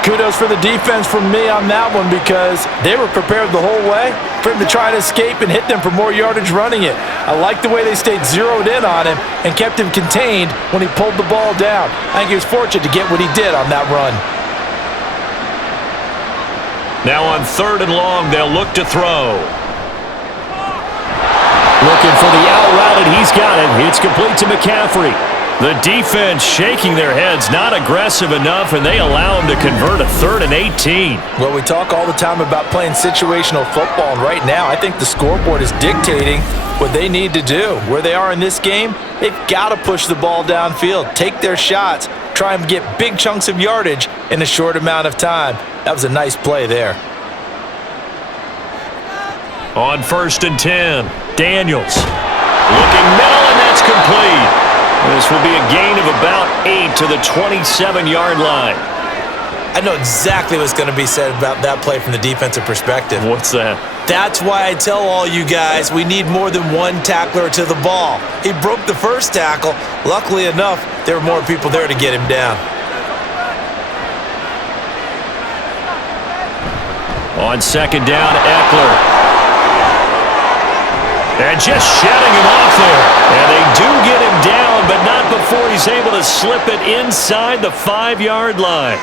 Kudos for the defense from me on that one because they were prepared the whole way for him to try and escape and hit them for more yardage running it. I like the way they stayed zeroed in on him and kept him contained when he pulled the ball down. I think he was fortunate to get what he did on that run. Now on 3rd and long, they'll look to throw. Looking for the out route, and he's got it. It's complete to McCaffrey. The defense shaking their heads, not aggressive enough, and they allow him to convert a 3rd and 18. Well, we talk all the time about playing situational football, and right now I think the scoreboard is dictating what they need to do. Where they are in this game, they've got to push the ball downfield, take their shots, try and get big chunks of yardage in a short amount of time. That was a nice play there. On 1st and 10, Daniels. Looking middle, and that's complete. This will be a gain of about 8 to the 27-yard line. I know exactly what's going to be said about that play from the defensive perspective. What's that? That's why I tell all you guys we need more than one tackler to the ball. He broke the first tackle. Luckily enough, there were more people there to get him down. On 2nd down, Eckler. And just shedding him off there. And they do get him down, but not before he's able to slip it inside the 5-yard line.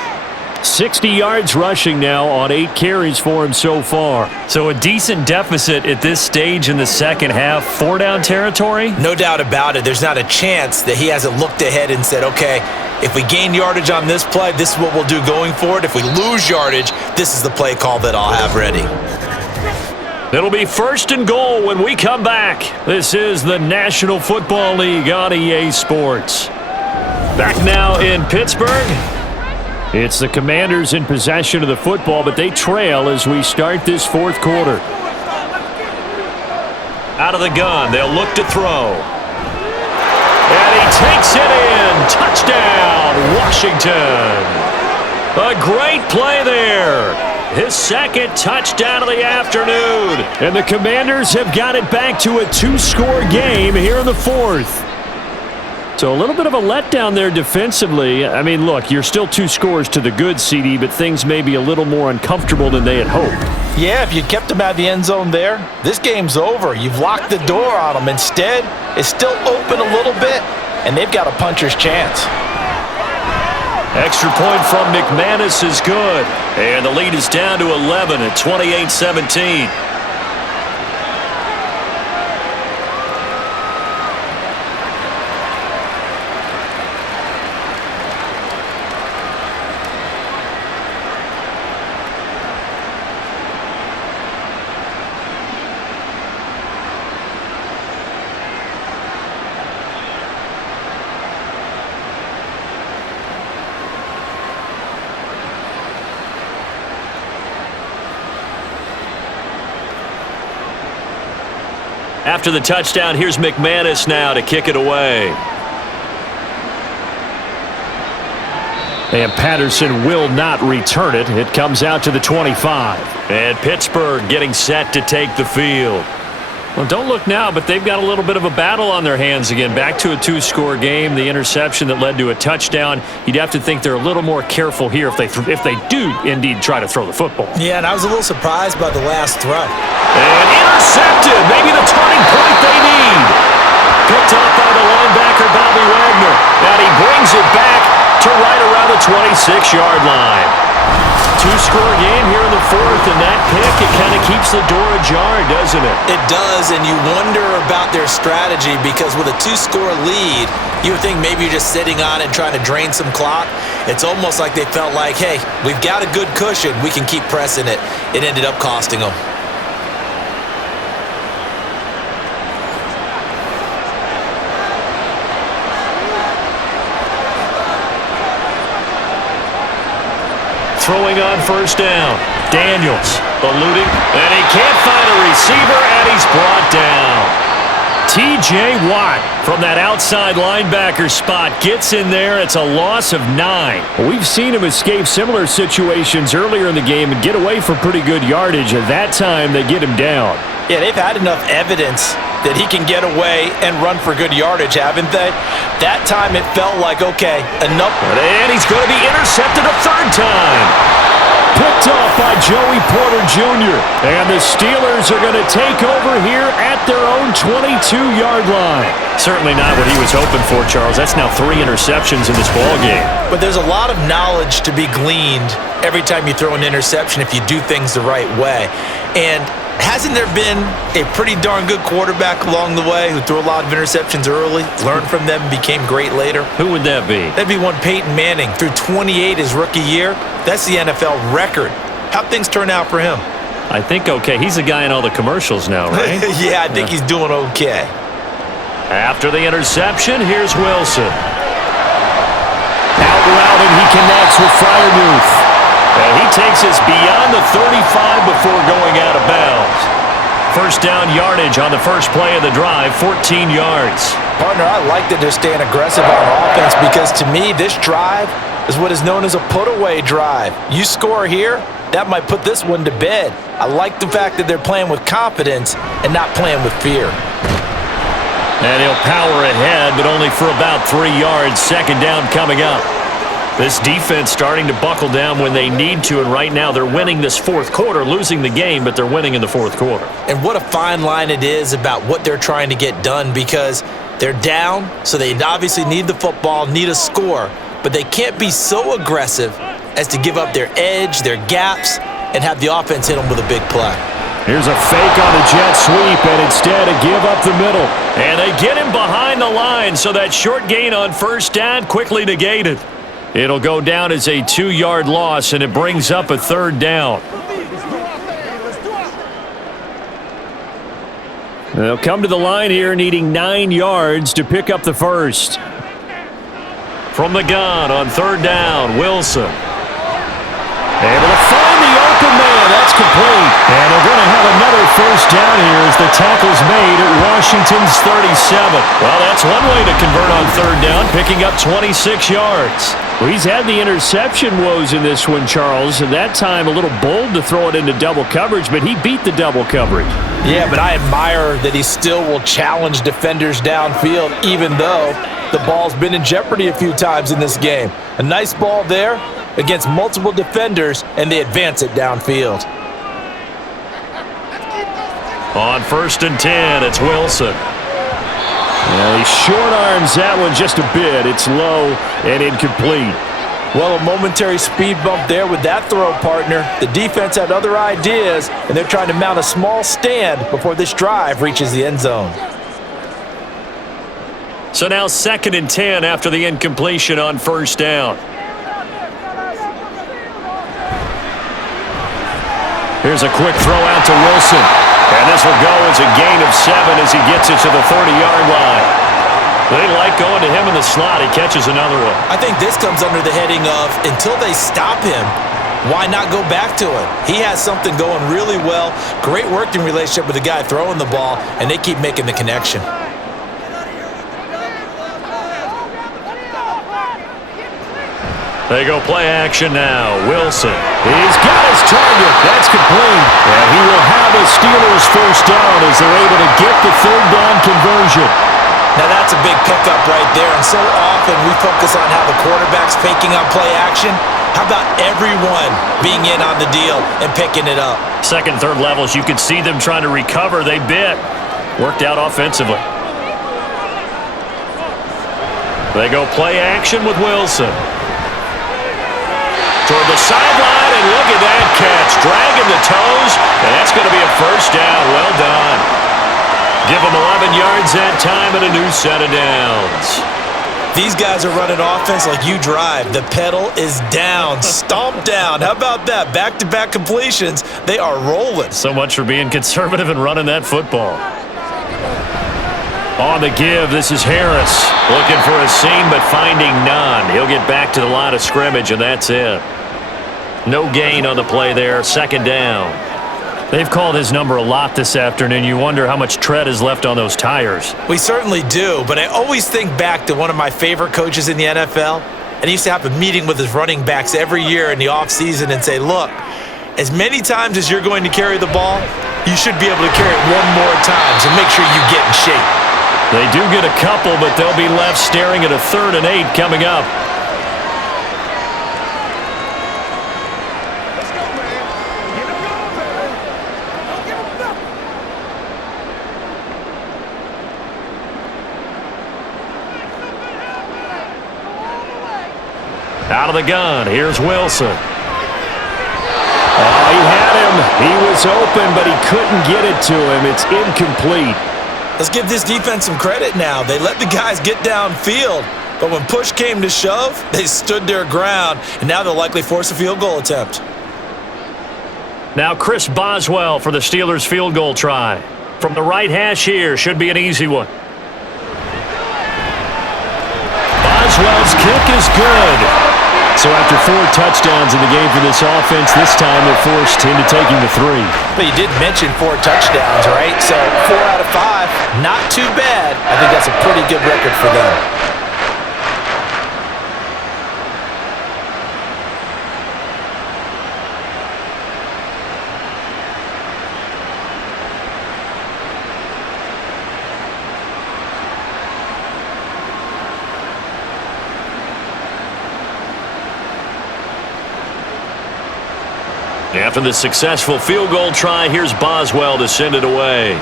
60 yards rushing now on 8 carries for him so far. So a decent deficit at this stage in the second half. 4-down territory? No doubt about it. There's not a chance that he hasn't looked ahead and said, okay, if we gain yardage on this play, this is what we'll do going forward. If we lose yardage, this is the play call that I'll have ready. It'll be 1st and goal when we come back. This is the National Football League on EA Sports. Back now in Pittsburgh. It's the Commanders in possession of the football, but they trail as we start this 4th quarter. Out of the gun, they'll look to throw. And he takes it in. Touchdown, Washington. A great play there. His 2nd touchdown of the afternoon. And the Commanders have got it back to a 2-score game here in the 4th. So a little bit of a letdown there defensively. I mean, look, you're still 2 scores to the good, CD, but things may be a little more uncomfortable than they had hoped. Yeah, if you kept them out of the end zone there, this game's over. You've locked the door on them. Instead, it's still open a little bit, and they've got a puncher's chance. Extra point from McManus is good. And the lead is down to 11 at 28-17. After the touchdown, here's McManus now to kick it away. And Patterson will not return it. It comes out to the 25. And Pittsburgh getting set to take the field. Well, don't look now, but they've got a little bit of a battle on their hands again. Back to a two-score game. The interception that led to a touchdown. You'd have to think they're a little more careful here if they do indeed try to throw the football. Yeah, and I was a little surprised by the last throw. And intercepted. Maybe the turning point they need. Picked up by the linebacker, Bobby Wagner. And he brings it back to right around the 26-yard line. Two-score game here in the fourth, and that pick, it kind of keeps the door ajar, doesn't it? It does, and you wonder about their strategy because with a two-score lead, you would think maybe you're just sitting on it and trying to drain some clock. It's almost like they felt like, hey, we've got a good cushion. We can keep pressing it. It ended up costing them. Throwing on first down. Daniels eluding, and he can't find a receiver, and he's brought down. T.J. Watt from that outside linebacker spot gets in there. It's a loss of 9. We've seen him escape similar situations earlier in the game and get away for pretty good yardage. At that time, they get him down. Yeah, they've had enough evidence that he can get away and run for good yardage, haven't they? That time it felt like, okay, enough. And he's going to be intercepted a third time. Picked off by Joey Porter Jr. And the Steelers are going to take over here at their own 22-yard line. Certainly not what he was hoping for, Charles. That's now 3 interceptions in this ballgame. But there's a lot of knowledge to be gleaned every time you throw an interception if you do things the right way. And hasn't there been a pretty darn good quarterback along the way who threw a lot of interceptions early, learned from them, and became great later? Who would that be? That'd be one Peyton Manning. Threw 28 his rookie year. That's the NFL record. How'd things turn out for him? I think okay. He's the guy in all the commercials now, right? Yeah, I think he's doing okay. After the interception, here's Wilson. Out route, and he connects with Freiermuth. And he takes us beyond the 35 before going out of bounds. First down yardage on the first play of the drive, 14 yards. Partner, I like that they're staying aggressive on offense because to me, this drive is what is known as a put-away drive. You score here, that might put this one to bed. I like the fact that they're playing with confidence and not playing with fear. And he'll power ahead, but only for about 3 yards. Second down coming up. This defense starting to buckle down when they need to, and right now they're winning this fourth quarter, losing the game, but they're winning in the fourth quarter. And what a fine line it is about what they're trying to get done because they're down, so they obviously need the football, need a score, but they can't be so aggressive as to give up their edge, their gaps, and have the offense hit them with a big play. Here's a fake on the jet sweep, and instead a give up the middle. And they get him behind the line, so that short gain on first down quickly negated. It'll go down as a 2-yard loss, and it brings up a third down. They'll come to the line here needing 9 yards to pick up the first. From the gun on third down, Wilson. Able to find the open man. That's complete. And they're going to have another first down here as the tackle's made at Washington's 37. Well, that's one way to convert on third down, picking up 26 yards. Well, he's had the interception woes in this one, Charles, and that time a little bold to throw it into double coverage, but he beat the double coverage. Yeah, but I admire that he still will challenge defenders downfield, even though the ball's been in jeopardy a few times in this game. A nice ball there against multiple defenders, and they advance it downfield. On first and 10, it's Wilson. He short arms that one just a bit. It's low and incomplete. Well, a momentary speed bump there with that throw, partner. The defense had other ideas, and they're trying to mount a small stand before this drive reaches the end zone. So now second and 10 after the incompletion on first down. Here's a quick throw out to Wilson. And this will go as a gain of 7 as he gets it to the 30-yard line. They like going to him in the slot. He catches another one. I think this comes under the heading of until they stop him, why not go back to it? He has something going really well, great working relationship with the guy throwing the ball, and they keep making the connection. They go play action now. Wilson. He's got his target. That's complete. And he will have a Steelers first down as they're able to get the third down conversion. Now that's a big pickup right there, and so often we focus on how the quarterback's faking on play action. How about everyone being in on the deal and picking it up? Second, third levels, you could see them trying to recover. They bit. Worked out offensively. They go play action with Wilson. Toward the sideline, and look at that catch. Dragging the toes, and that's going to be a first down. Well done. Give them 11 yards that time and a new set of downs. These guys are running offense like you drive. The pedal is down, stomped down. How about that? Back-to-back completions. They are rolling. So much for being conservative and running that football. On the give, this is Harris. Looking for a seam, but finding none. He'll get back to the line of scrimmage, and that's it. No gain on the play there. Second down. They've called his number a lot this afternoon. You wonder how much tread is left on those tires. We certainly do, but I always think back to one of my favorite coaches in the NFL, and he used to have a meeting with his running backs every year in the offseason and say, look, as many times as you're going to carry the ball, you should be able to carry it one more time, so make sure you get in shape. They do get a couple, but they'll be left staring at a 3rd and 8 coming up. Out of the gun, here's Wilson. Oh, he had him. He was open, but he couldn't get it to him. It's incomplete. Let's give this defense some credit now. They let the guys get downfield, but when push came to shove, they stood their ground, and now they'll likely force a field goal attempt. Now Chris Boswell for the Steelers field goal try. From the right hash here, should be an easy one. Boswell's kick is good. So after 4 touchdowns in the game for this offense, this time they're forced into taking the 3. But you did mention 4 touchdowns, right? So 4 out of 5, not too bad. I think that's a pretty good record for them. After the successful field goal try, here's Boswell to send it away.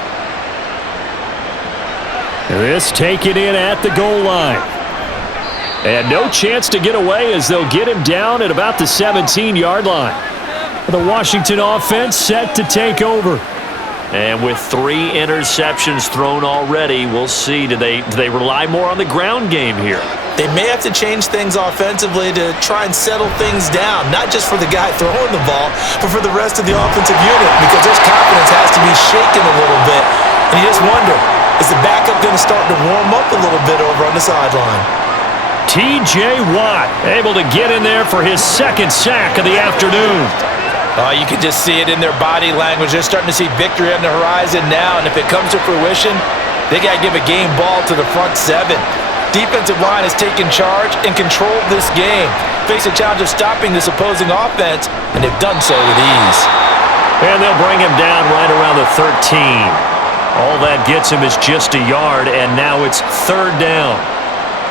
This taken in at the goal line. And no chance to get away as they'll get him down at about the 17-yard line. The Washington offense set to take over. And with 3 interceptions thrown already, we'll see. Do they rely more on the ground game here? They may have to change things offensively to try and settle things down, not just for the guy throwing the ball, but for the rest of the offensive unit, because his confidence has to be shaken a little bit. And you just wonder, is the backup going to start to warm up a little bit over on the sideline? T.J. Watt able to get in there for his 2nd sack of the afternoon. You can just see it in their body language. They're starting to see victory on the horizon now, and if it comes to fruition, they got to give a game ball to the front 7. Defensive line has taken charge and controlled this game. Face a challenge of stopping this opposing offense, and they've done so with ease. And they'll bring him down right around the 13. All that gets him is just a yard, and now it's 3rd down.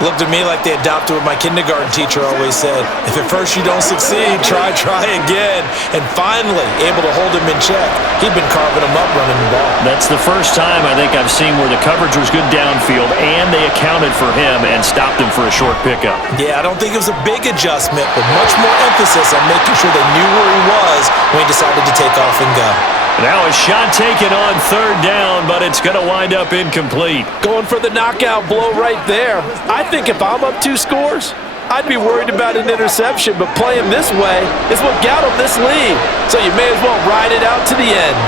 Looked to me like they adopted what my kindergarten teacher always said. If at first you don't succeed, try again. And finally, able to hold him in check. He'd been carving him up running the ball. That's the first time I think I've seen where the coverage was good downfield and they accounted for him and stopped him for a short pickup. Yeah, I don't think it was a big adjustment, but much more emphasis on making sure they knew where he was when he decided to take off and go. Now a shot taken on 3rd down, but it's going to wind up incomplete. Going for the knockout blow right there. I think if I'm up 2 scores, I'd be worried about an interception, but playing this way is what got them this lead. So you may as well ride it out to the end.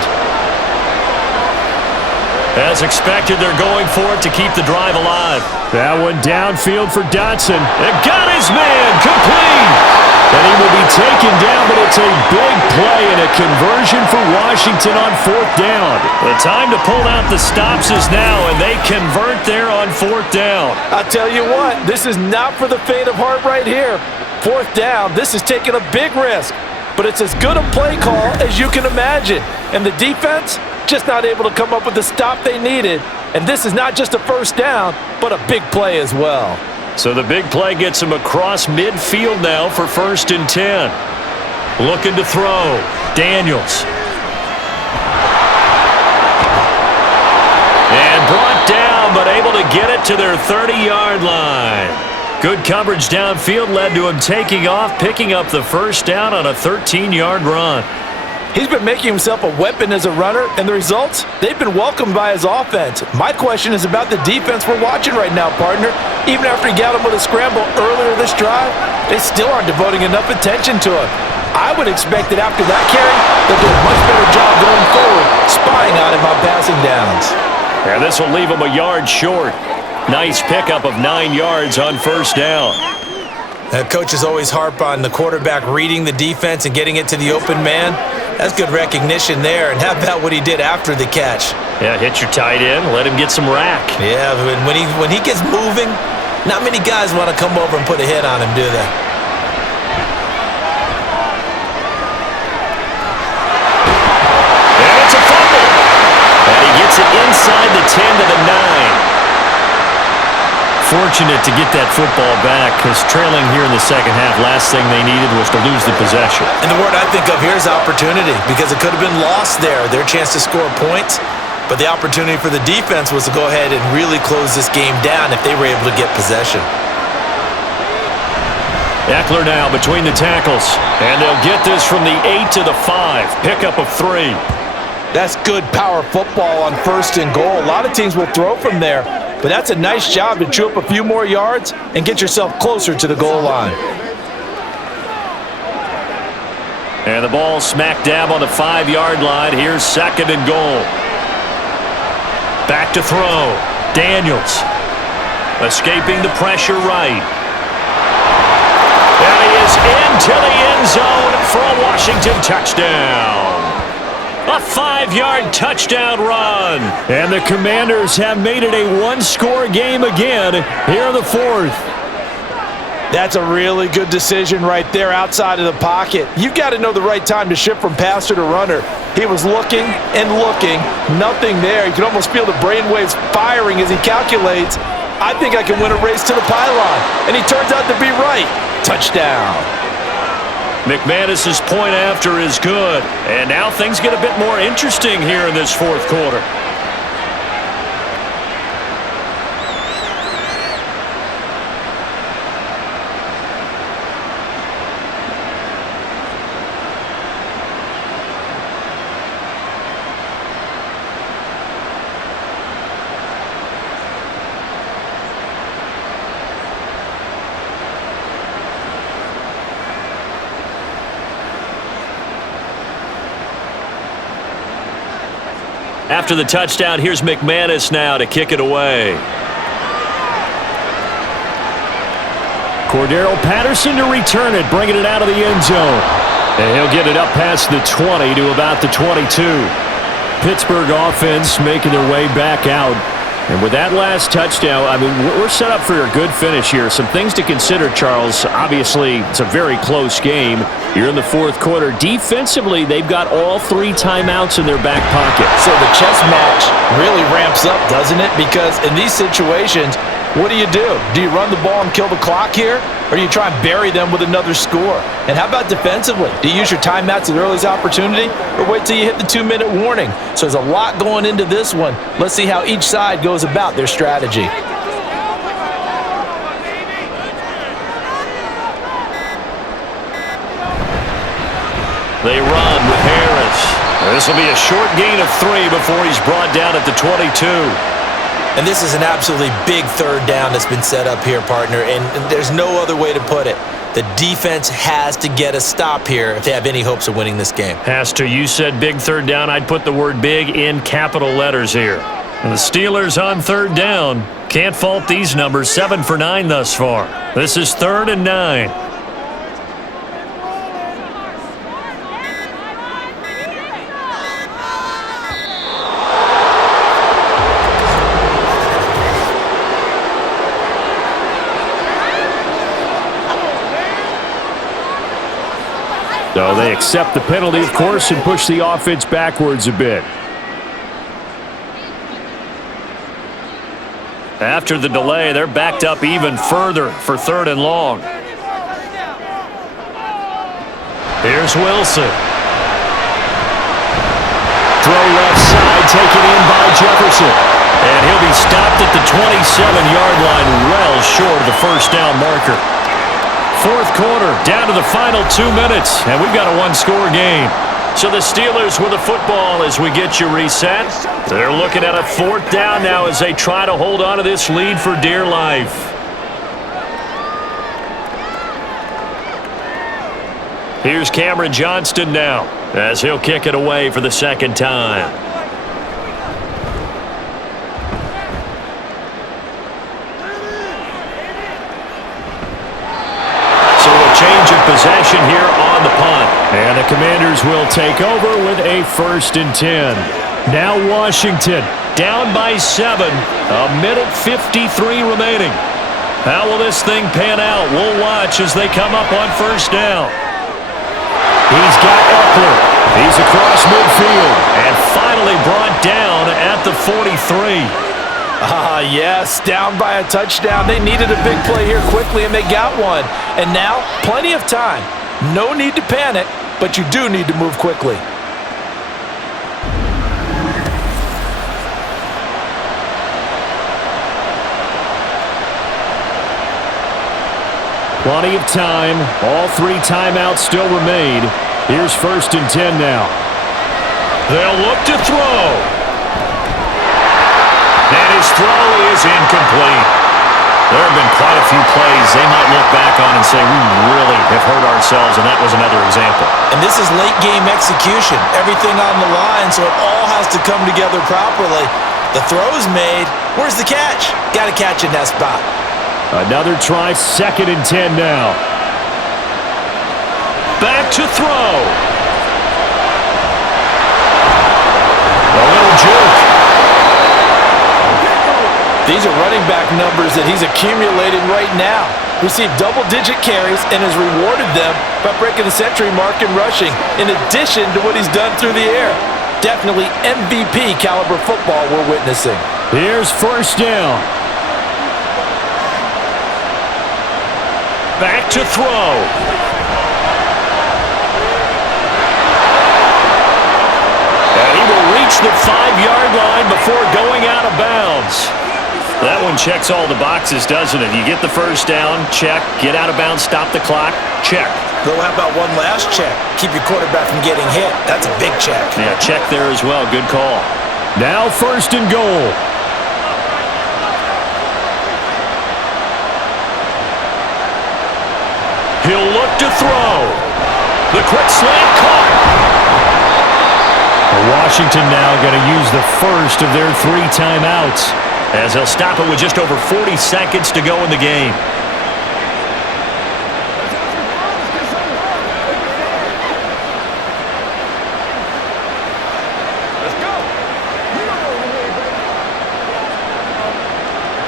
As expected, they're going for it to keep the drive alive. That one downfield for Dotson. And got his man complete. And he will be taken down, but it's a big play and a conversion for Washington on 4th down. The time to pull out the stops is now, and they convert there on 4th down. I'll tell you what, this is not for the faint of heart right here. 4th down, this is taking a big risk, but it's as good a play call as you can imagine. And the defense, just not able to come up with the stop they needed. And this is not just a 1st down, but a big play as well. So the big play gets him across midfield now for 1st and 10. Looking to throw. Daniels. And brought down, but able to get it to their 30-yard line. Good coverage downfield led to him taking off, picking up the 1st down on a 13-yard run. He's been making himself a weapon as a runner, and the results, they've been welcomed by his offense. My question is about the defense we're watching right now, partner. Even after he got him with a scramble earlier this drive, they still aren't devoting enough attention to him. I would expect that after that carry, they'll do a much better job going forward, spying on him on passing downs. And this will leave him a yard short. Nice pickup of 9 yards on 1st down. Coaches always harp on the quarterback reading the defense and getting it to the open man. That's good recognition there. And how about what he did after the catch? Yeah, hit your tight end, let him get some rack. Yeah, when he gets moving, not many guys want to come over and put a hit on him, do they? And it's a fumble. And he gets it inside the 10 to the 9. Fortunate to get that football back, because trailing here in the second half, last thing they needed was to lose the possession. And the word I think of here is opportunity, because it could have been lost there, their chance to score points. But the opportunity for the defense was to go ahead and really close this game down if they were able to get possession. Eckler now between the tackles, and they'll get this from the 8 to the 5. Pickup of 3. That's good power football on 1st and goal. A lot of teams will throw from there, but that's a nice job to chew up a few more yards and get yourself closer to the goal line. And the ball smack dab on the 5-yard line. Here's 2nd and goal. Back to throw. Daniels. Escaping the pressure right. And he is into the end zone for a Washington touchdown. A 5-yard touchdown run. And the Commanders have made it a one-score game again here in the 4th. That's a really good decision right there outside of the pocket. You've got to know the right time to shift from passer to runner. He was looking and looking, nothing there. You can almost feel the brainwaves firing as he calculates, I think I can win a race to the pylon. And he turns out to be right. Touchdown. McManus's point after is good. And now things get a bit more interesting here in this 4th quarter. After the touchdown, here's McManus now to kick it away. Cordero Patterson to return it, bringing it out of the end zone. And he'll get it up past the 20 to about the 22. Pittsburgh offense making their way back out. And with that last touchdown, I mean, we're set up for a good finish here. Some things to consider, Charles. Obviously, it's a very close game. You're in the 4th quarter. Defensively, they've got all 3 timeouts in their back pocket. So the chess match really ramps up, doesn't it? Because in these situations, what do? Do you run the ball and kill the clock here? Or do you try and bury them with another score? And how about defensively? Do you use your timeouts at earliest opportunity? Or wait till you hit the 2-minute warning? So there's a lot going into this one. Let's see how each side goes about their strategy. They run with Harris. This will be a short gain of 3 before he's brought down at the 22. And this is an absolutely big 3rd down that's been set up here, partner, and there's no other way to put it. The defense has to get a stop here if they have any hopes of winning this game. Has to. You said big 3rd down. I'd put the word big in capital letters here. And the Steelers on 3rd down. Can't fault these numbers. 7 for 9 thus far. This is 3rd and 9. So they accept the penalty, of course, and push the offense backwards a bit. After the delay, they're backed up even further for 3rd and long. Here's Wilson. Throw left side, taken in by Jefferson. And he'll be stopped at the 27-yard line, well short of the first down marker. 4th quarter, down to the final 2 minutes, and we've got a one-score game. So the Steelers with the football as we get you reset. They're looking at a 4th down now as they try to hold on to this lead for dear life. Here's Cameron Johnston now as he'll kick it away for the 2nd time. So a change of possession here on the punt. And the Commanders will take over with a 1st and 10. Now Washington down by 7. A minute 53 remaining. How will this thing pan out? We'll watch as they come up on 1st down. He's got Eckler. He's across midfield and finally brought down at the 43. Yes, down by a touchdown. They needed a big play here quickly, and they got one. And now, plenty of time. No need to panic, but you do need to move quickly. Plenty of time. All 3 timeouts still remain. Here's 1st and 10 now. They'll look to throw. And his throw is incomplete. There have been quite a few plays they might look back on and say, we really have hurt ourselves, and that was another example. And this is late-game execution. Everything on the line, so it all has to come together properly. The throw's made. Where's the catch? Got to catch in that spot. Another try, 2nd and 10 now. Back to throw. A little juke. These are running back numbers that he's accumulating right now. Received double-digit carries and has rewarded them by breaking the century mark in rushing, in addition to what he's done through the air. Definitely MVP caliber football we're witnessing. Here's 1st down. Back to throw. And he will reach the 5-yard line before going out of bounds. That one checks all the boxes, doesn't it? You get the 1st down, check. Get out of bounds, stop the clock, check. Though, how about one last check? Keep your quarterback from getting hit. That's a big check. Yeah, check there as well. Good call. Now 1st and goal. He'll look to throw. The quick slant caught. Washington now going to use the first of their 3 timeouts, as they'll stop it with just over 40 seconds to go in the game.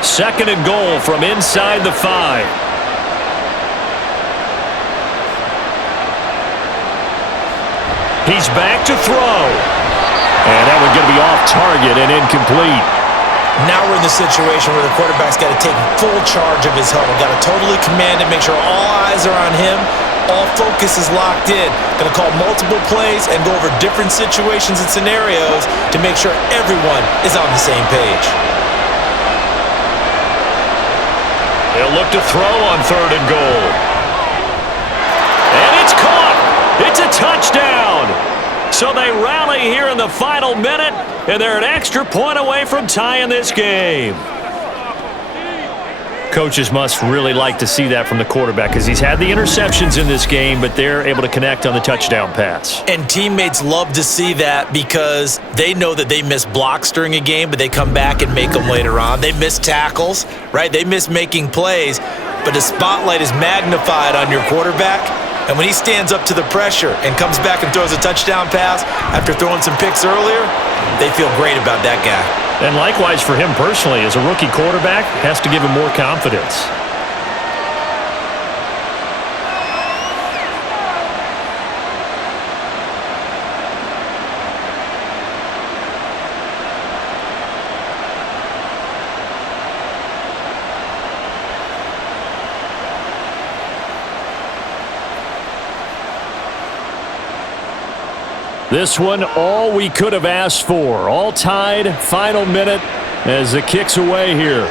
Second and goal from inside the 5. He's back to throw. And that one's going to be off target and incomplete. Now we're in the situation where the quarterback's got to take full charge of his huddle. Got to totally command it, make sure all eyes are on him. All focus is locked in. Going to call multiple plays and go over different situations and scenarios to make sure everyone is on the same page. They'll look to throw on 3rd and goal. And it's caught. It's a touchdown. So they rally here in the final minute, and they're an extra point away from tying this game. Coaches must really like to see that from the quarterback, because he's had the interceptions in this game, but they're able to connect on the touchdown pass. And teammates love to see that because they know that they miss blocks during a game, but they come back and make them later on. They miss tackles, right? They miss making plays, but the spotlight is magnified on your quarterback. And when he stands up to the pressure and comes back and throws a touchdown pass after throwing some picks earlier, they feel great about that guy. And likewise for him personally, as a rookie quarterback, has to give him more confidence. This one, all we could have asked for. All tied, final minute as the kick's away here.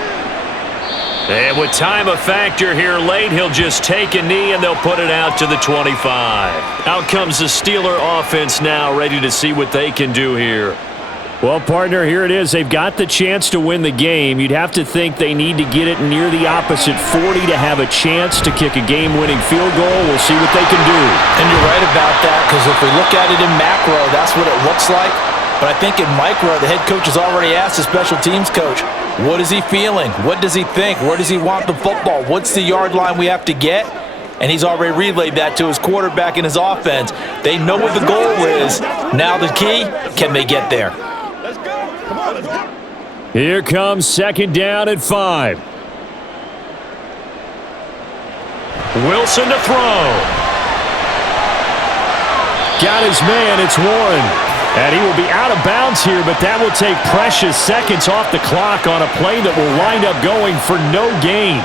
And with time a factor here late, he'll just take a knee and they'll put it out to the 25. Out comes the Steeler offense now, ready to see what they can do here. Well, partner, here it is. They've got the chance to win the game. You'd have to think they need to get it near the opposite 40 to have a chance to kick a game-winning field goal. We'll see what they can do. And you're right about that, because if we look at it in macro, that's what it looks like. But I think in micro, the head coach has already asked the special teams coach, what is he feeling? What does he think? Where does he want the football? What's the yard line we have to get? And he's already relayed that to his quarterback and his offense. They know what the goal is. Now the key, can they get there? Here comes second down at 5. Wilson to throw. Got his man, it's Warren. And he will be out of bounds here, but that will take precious seconds off the clock on a play that will wind up going for no gain.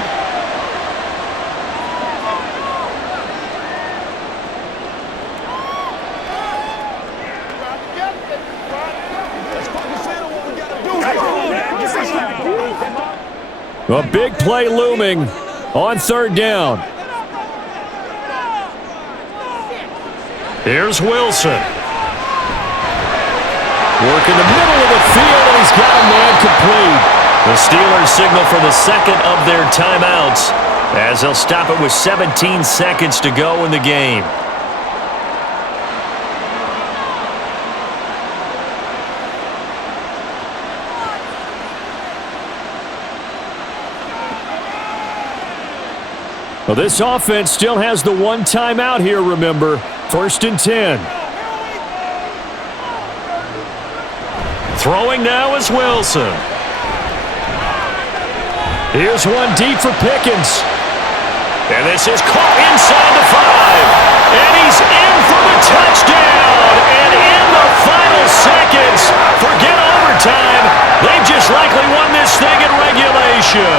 A big play looming on third down. Here's Wilson. Working the middle of the field, and he's got a man complete. The Steelers signal for the second of their timeouts as they'll stop it with 17 seconds to go in the game. Well, this offense still has the one timeout here, remember. 1st and 10. Throwing now is Wilson. Here's one deep for Pickens. And this is caught inside the 5. And he's in for the touchdown. And in the final seconds, forget overtime. They've just likely won this thing in regulation.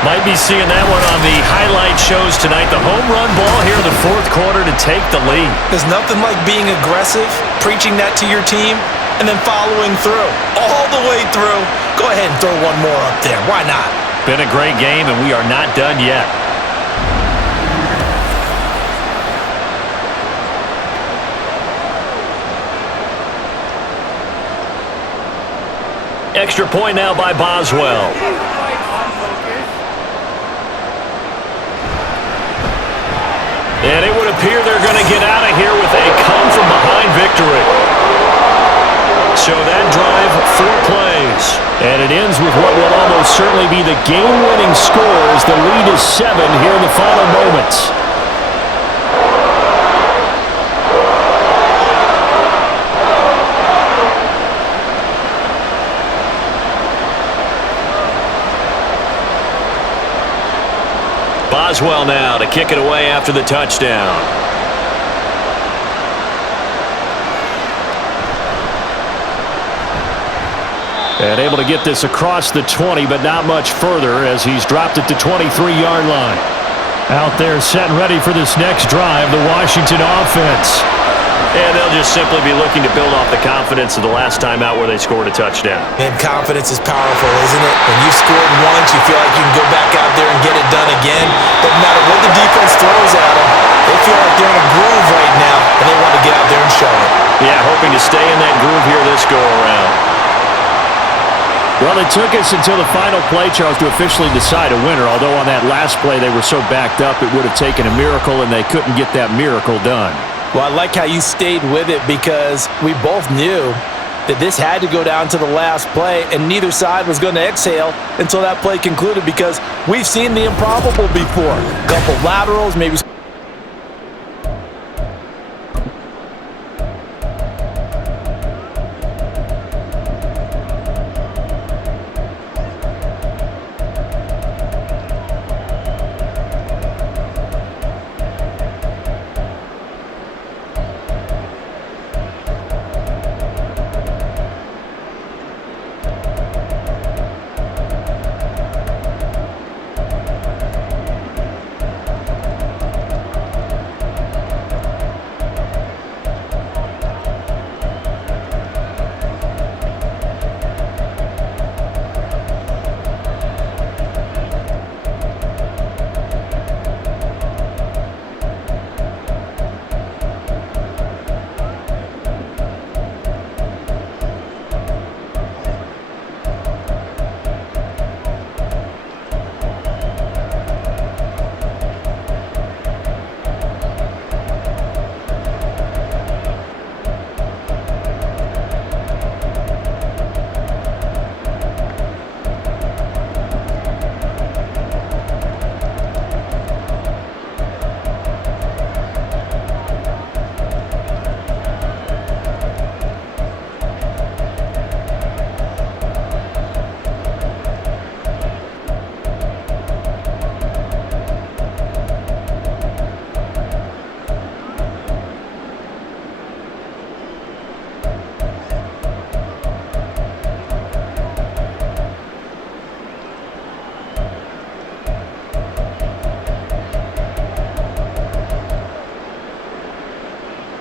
Might be seeing that one on the highlight shows tonight. The home run ball here in the 4th quarter to take the lead. There's nothing like being aggressive, preaching that to your team, and then following through. All the way through. Go ahead and throw one more up there. Why not? Been a great game, and we are not done yet. Extra point now by Boswell. And it would appear they're going to get out of here with a come-from-behind victory. So that drive, 4 plays. And it ends with what will almost certainly be the game-winning score as the lead is 7 here in the final moments. Boswell now to kick it away after the touchdown. And able to get this across the 20, but not much further as he's dropped it to 23-yard line. Out there set and ready for this next drive, the Washington offense. And they'll just simply be looking to build off the confidence of the last time out where they scored a touchdown. And confidence is powerful, isn't it? When you've scored once, you feel like you can go back out there and get it done again. Doesn't matter what the defense throws at them. They feel like they're in a groove right now, and they want to get out there and show it. Yeah, hoping to stay in that groove here this go-around. Well, it took us until the final play, Charles, to officially decide a winner. Although on that last play they were so backed up, it would have taken a miracle, and they couldn't get that miracle done. Well, I like how you stayed with it because we both knew that this had to go down to the last play, and neither side was going to exhale until that play concluded because we've seen the improbable before. A couple laterals, maybe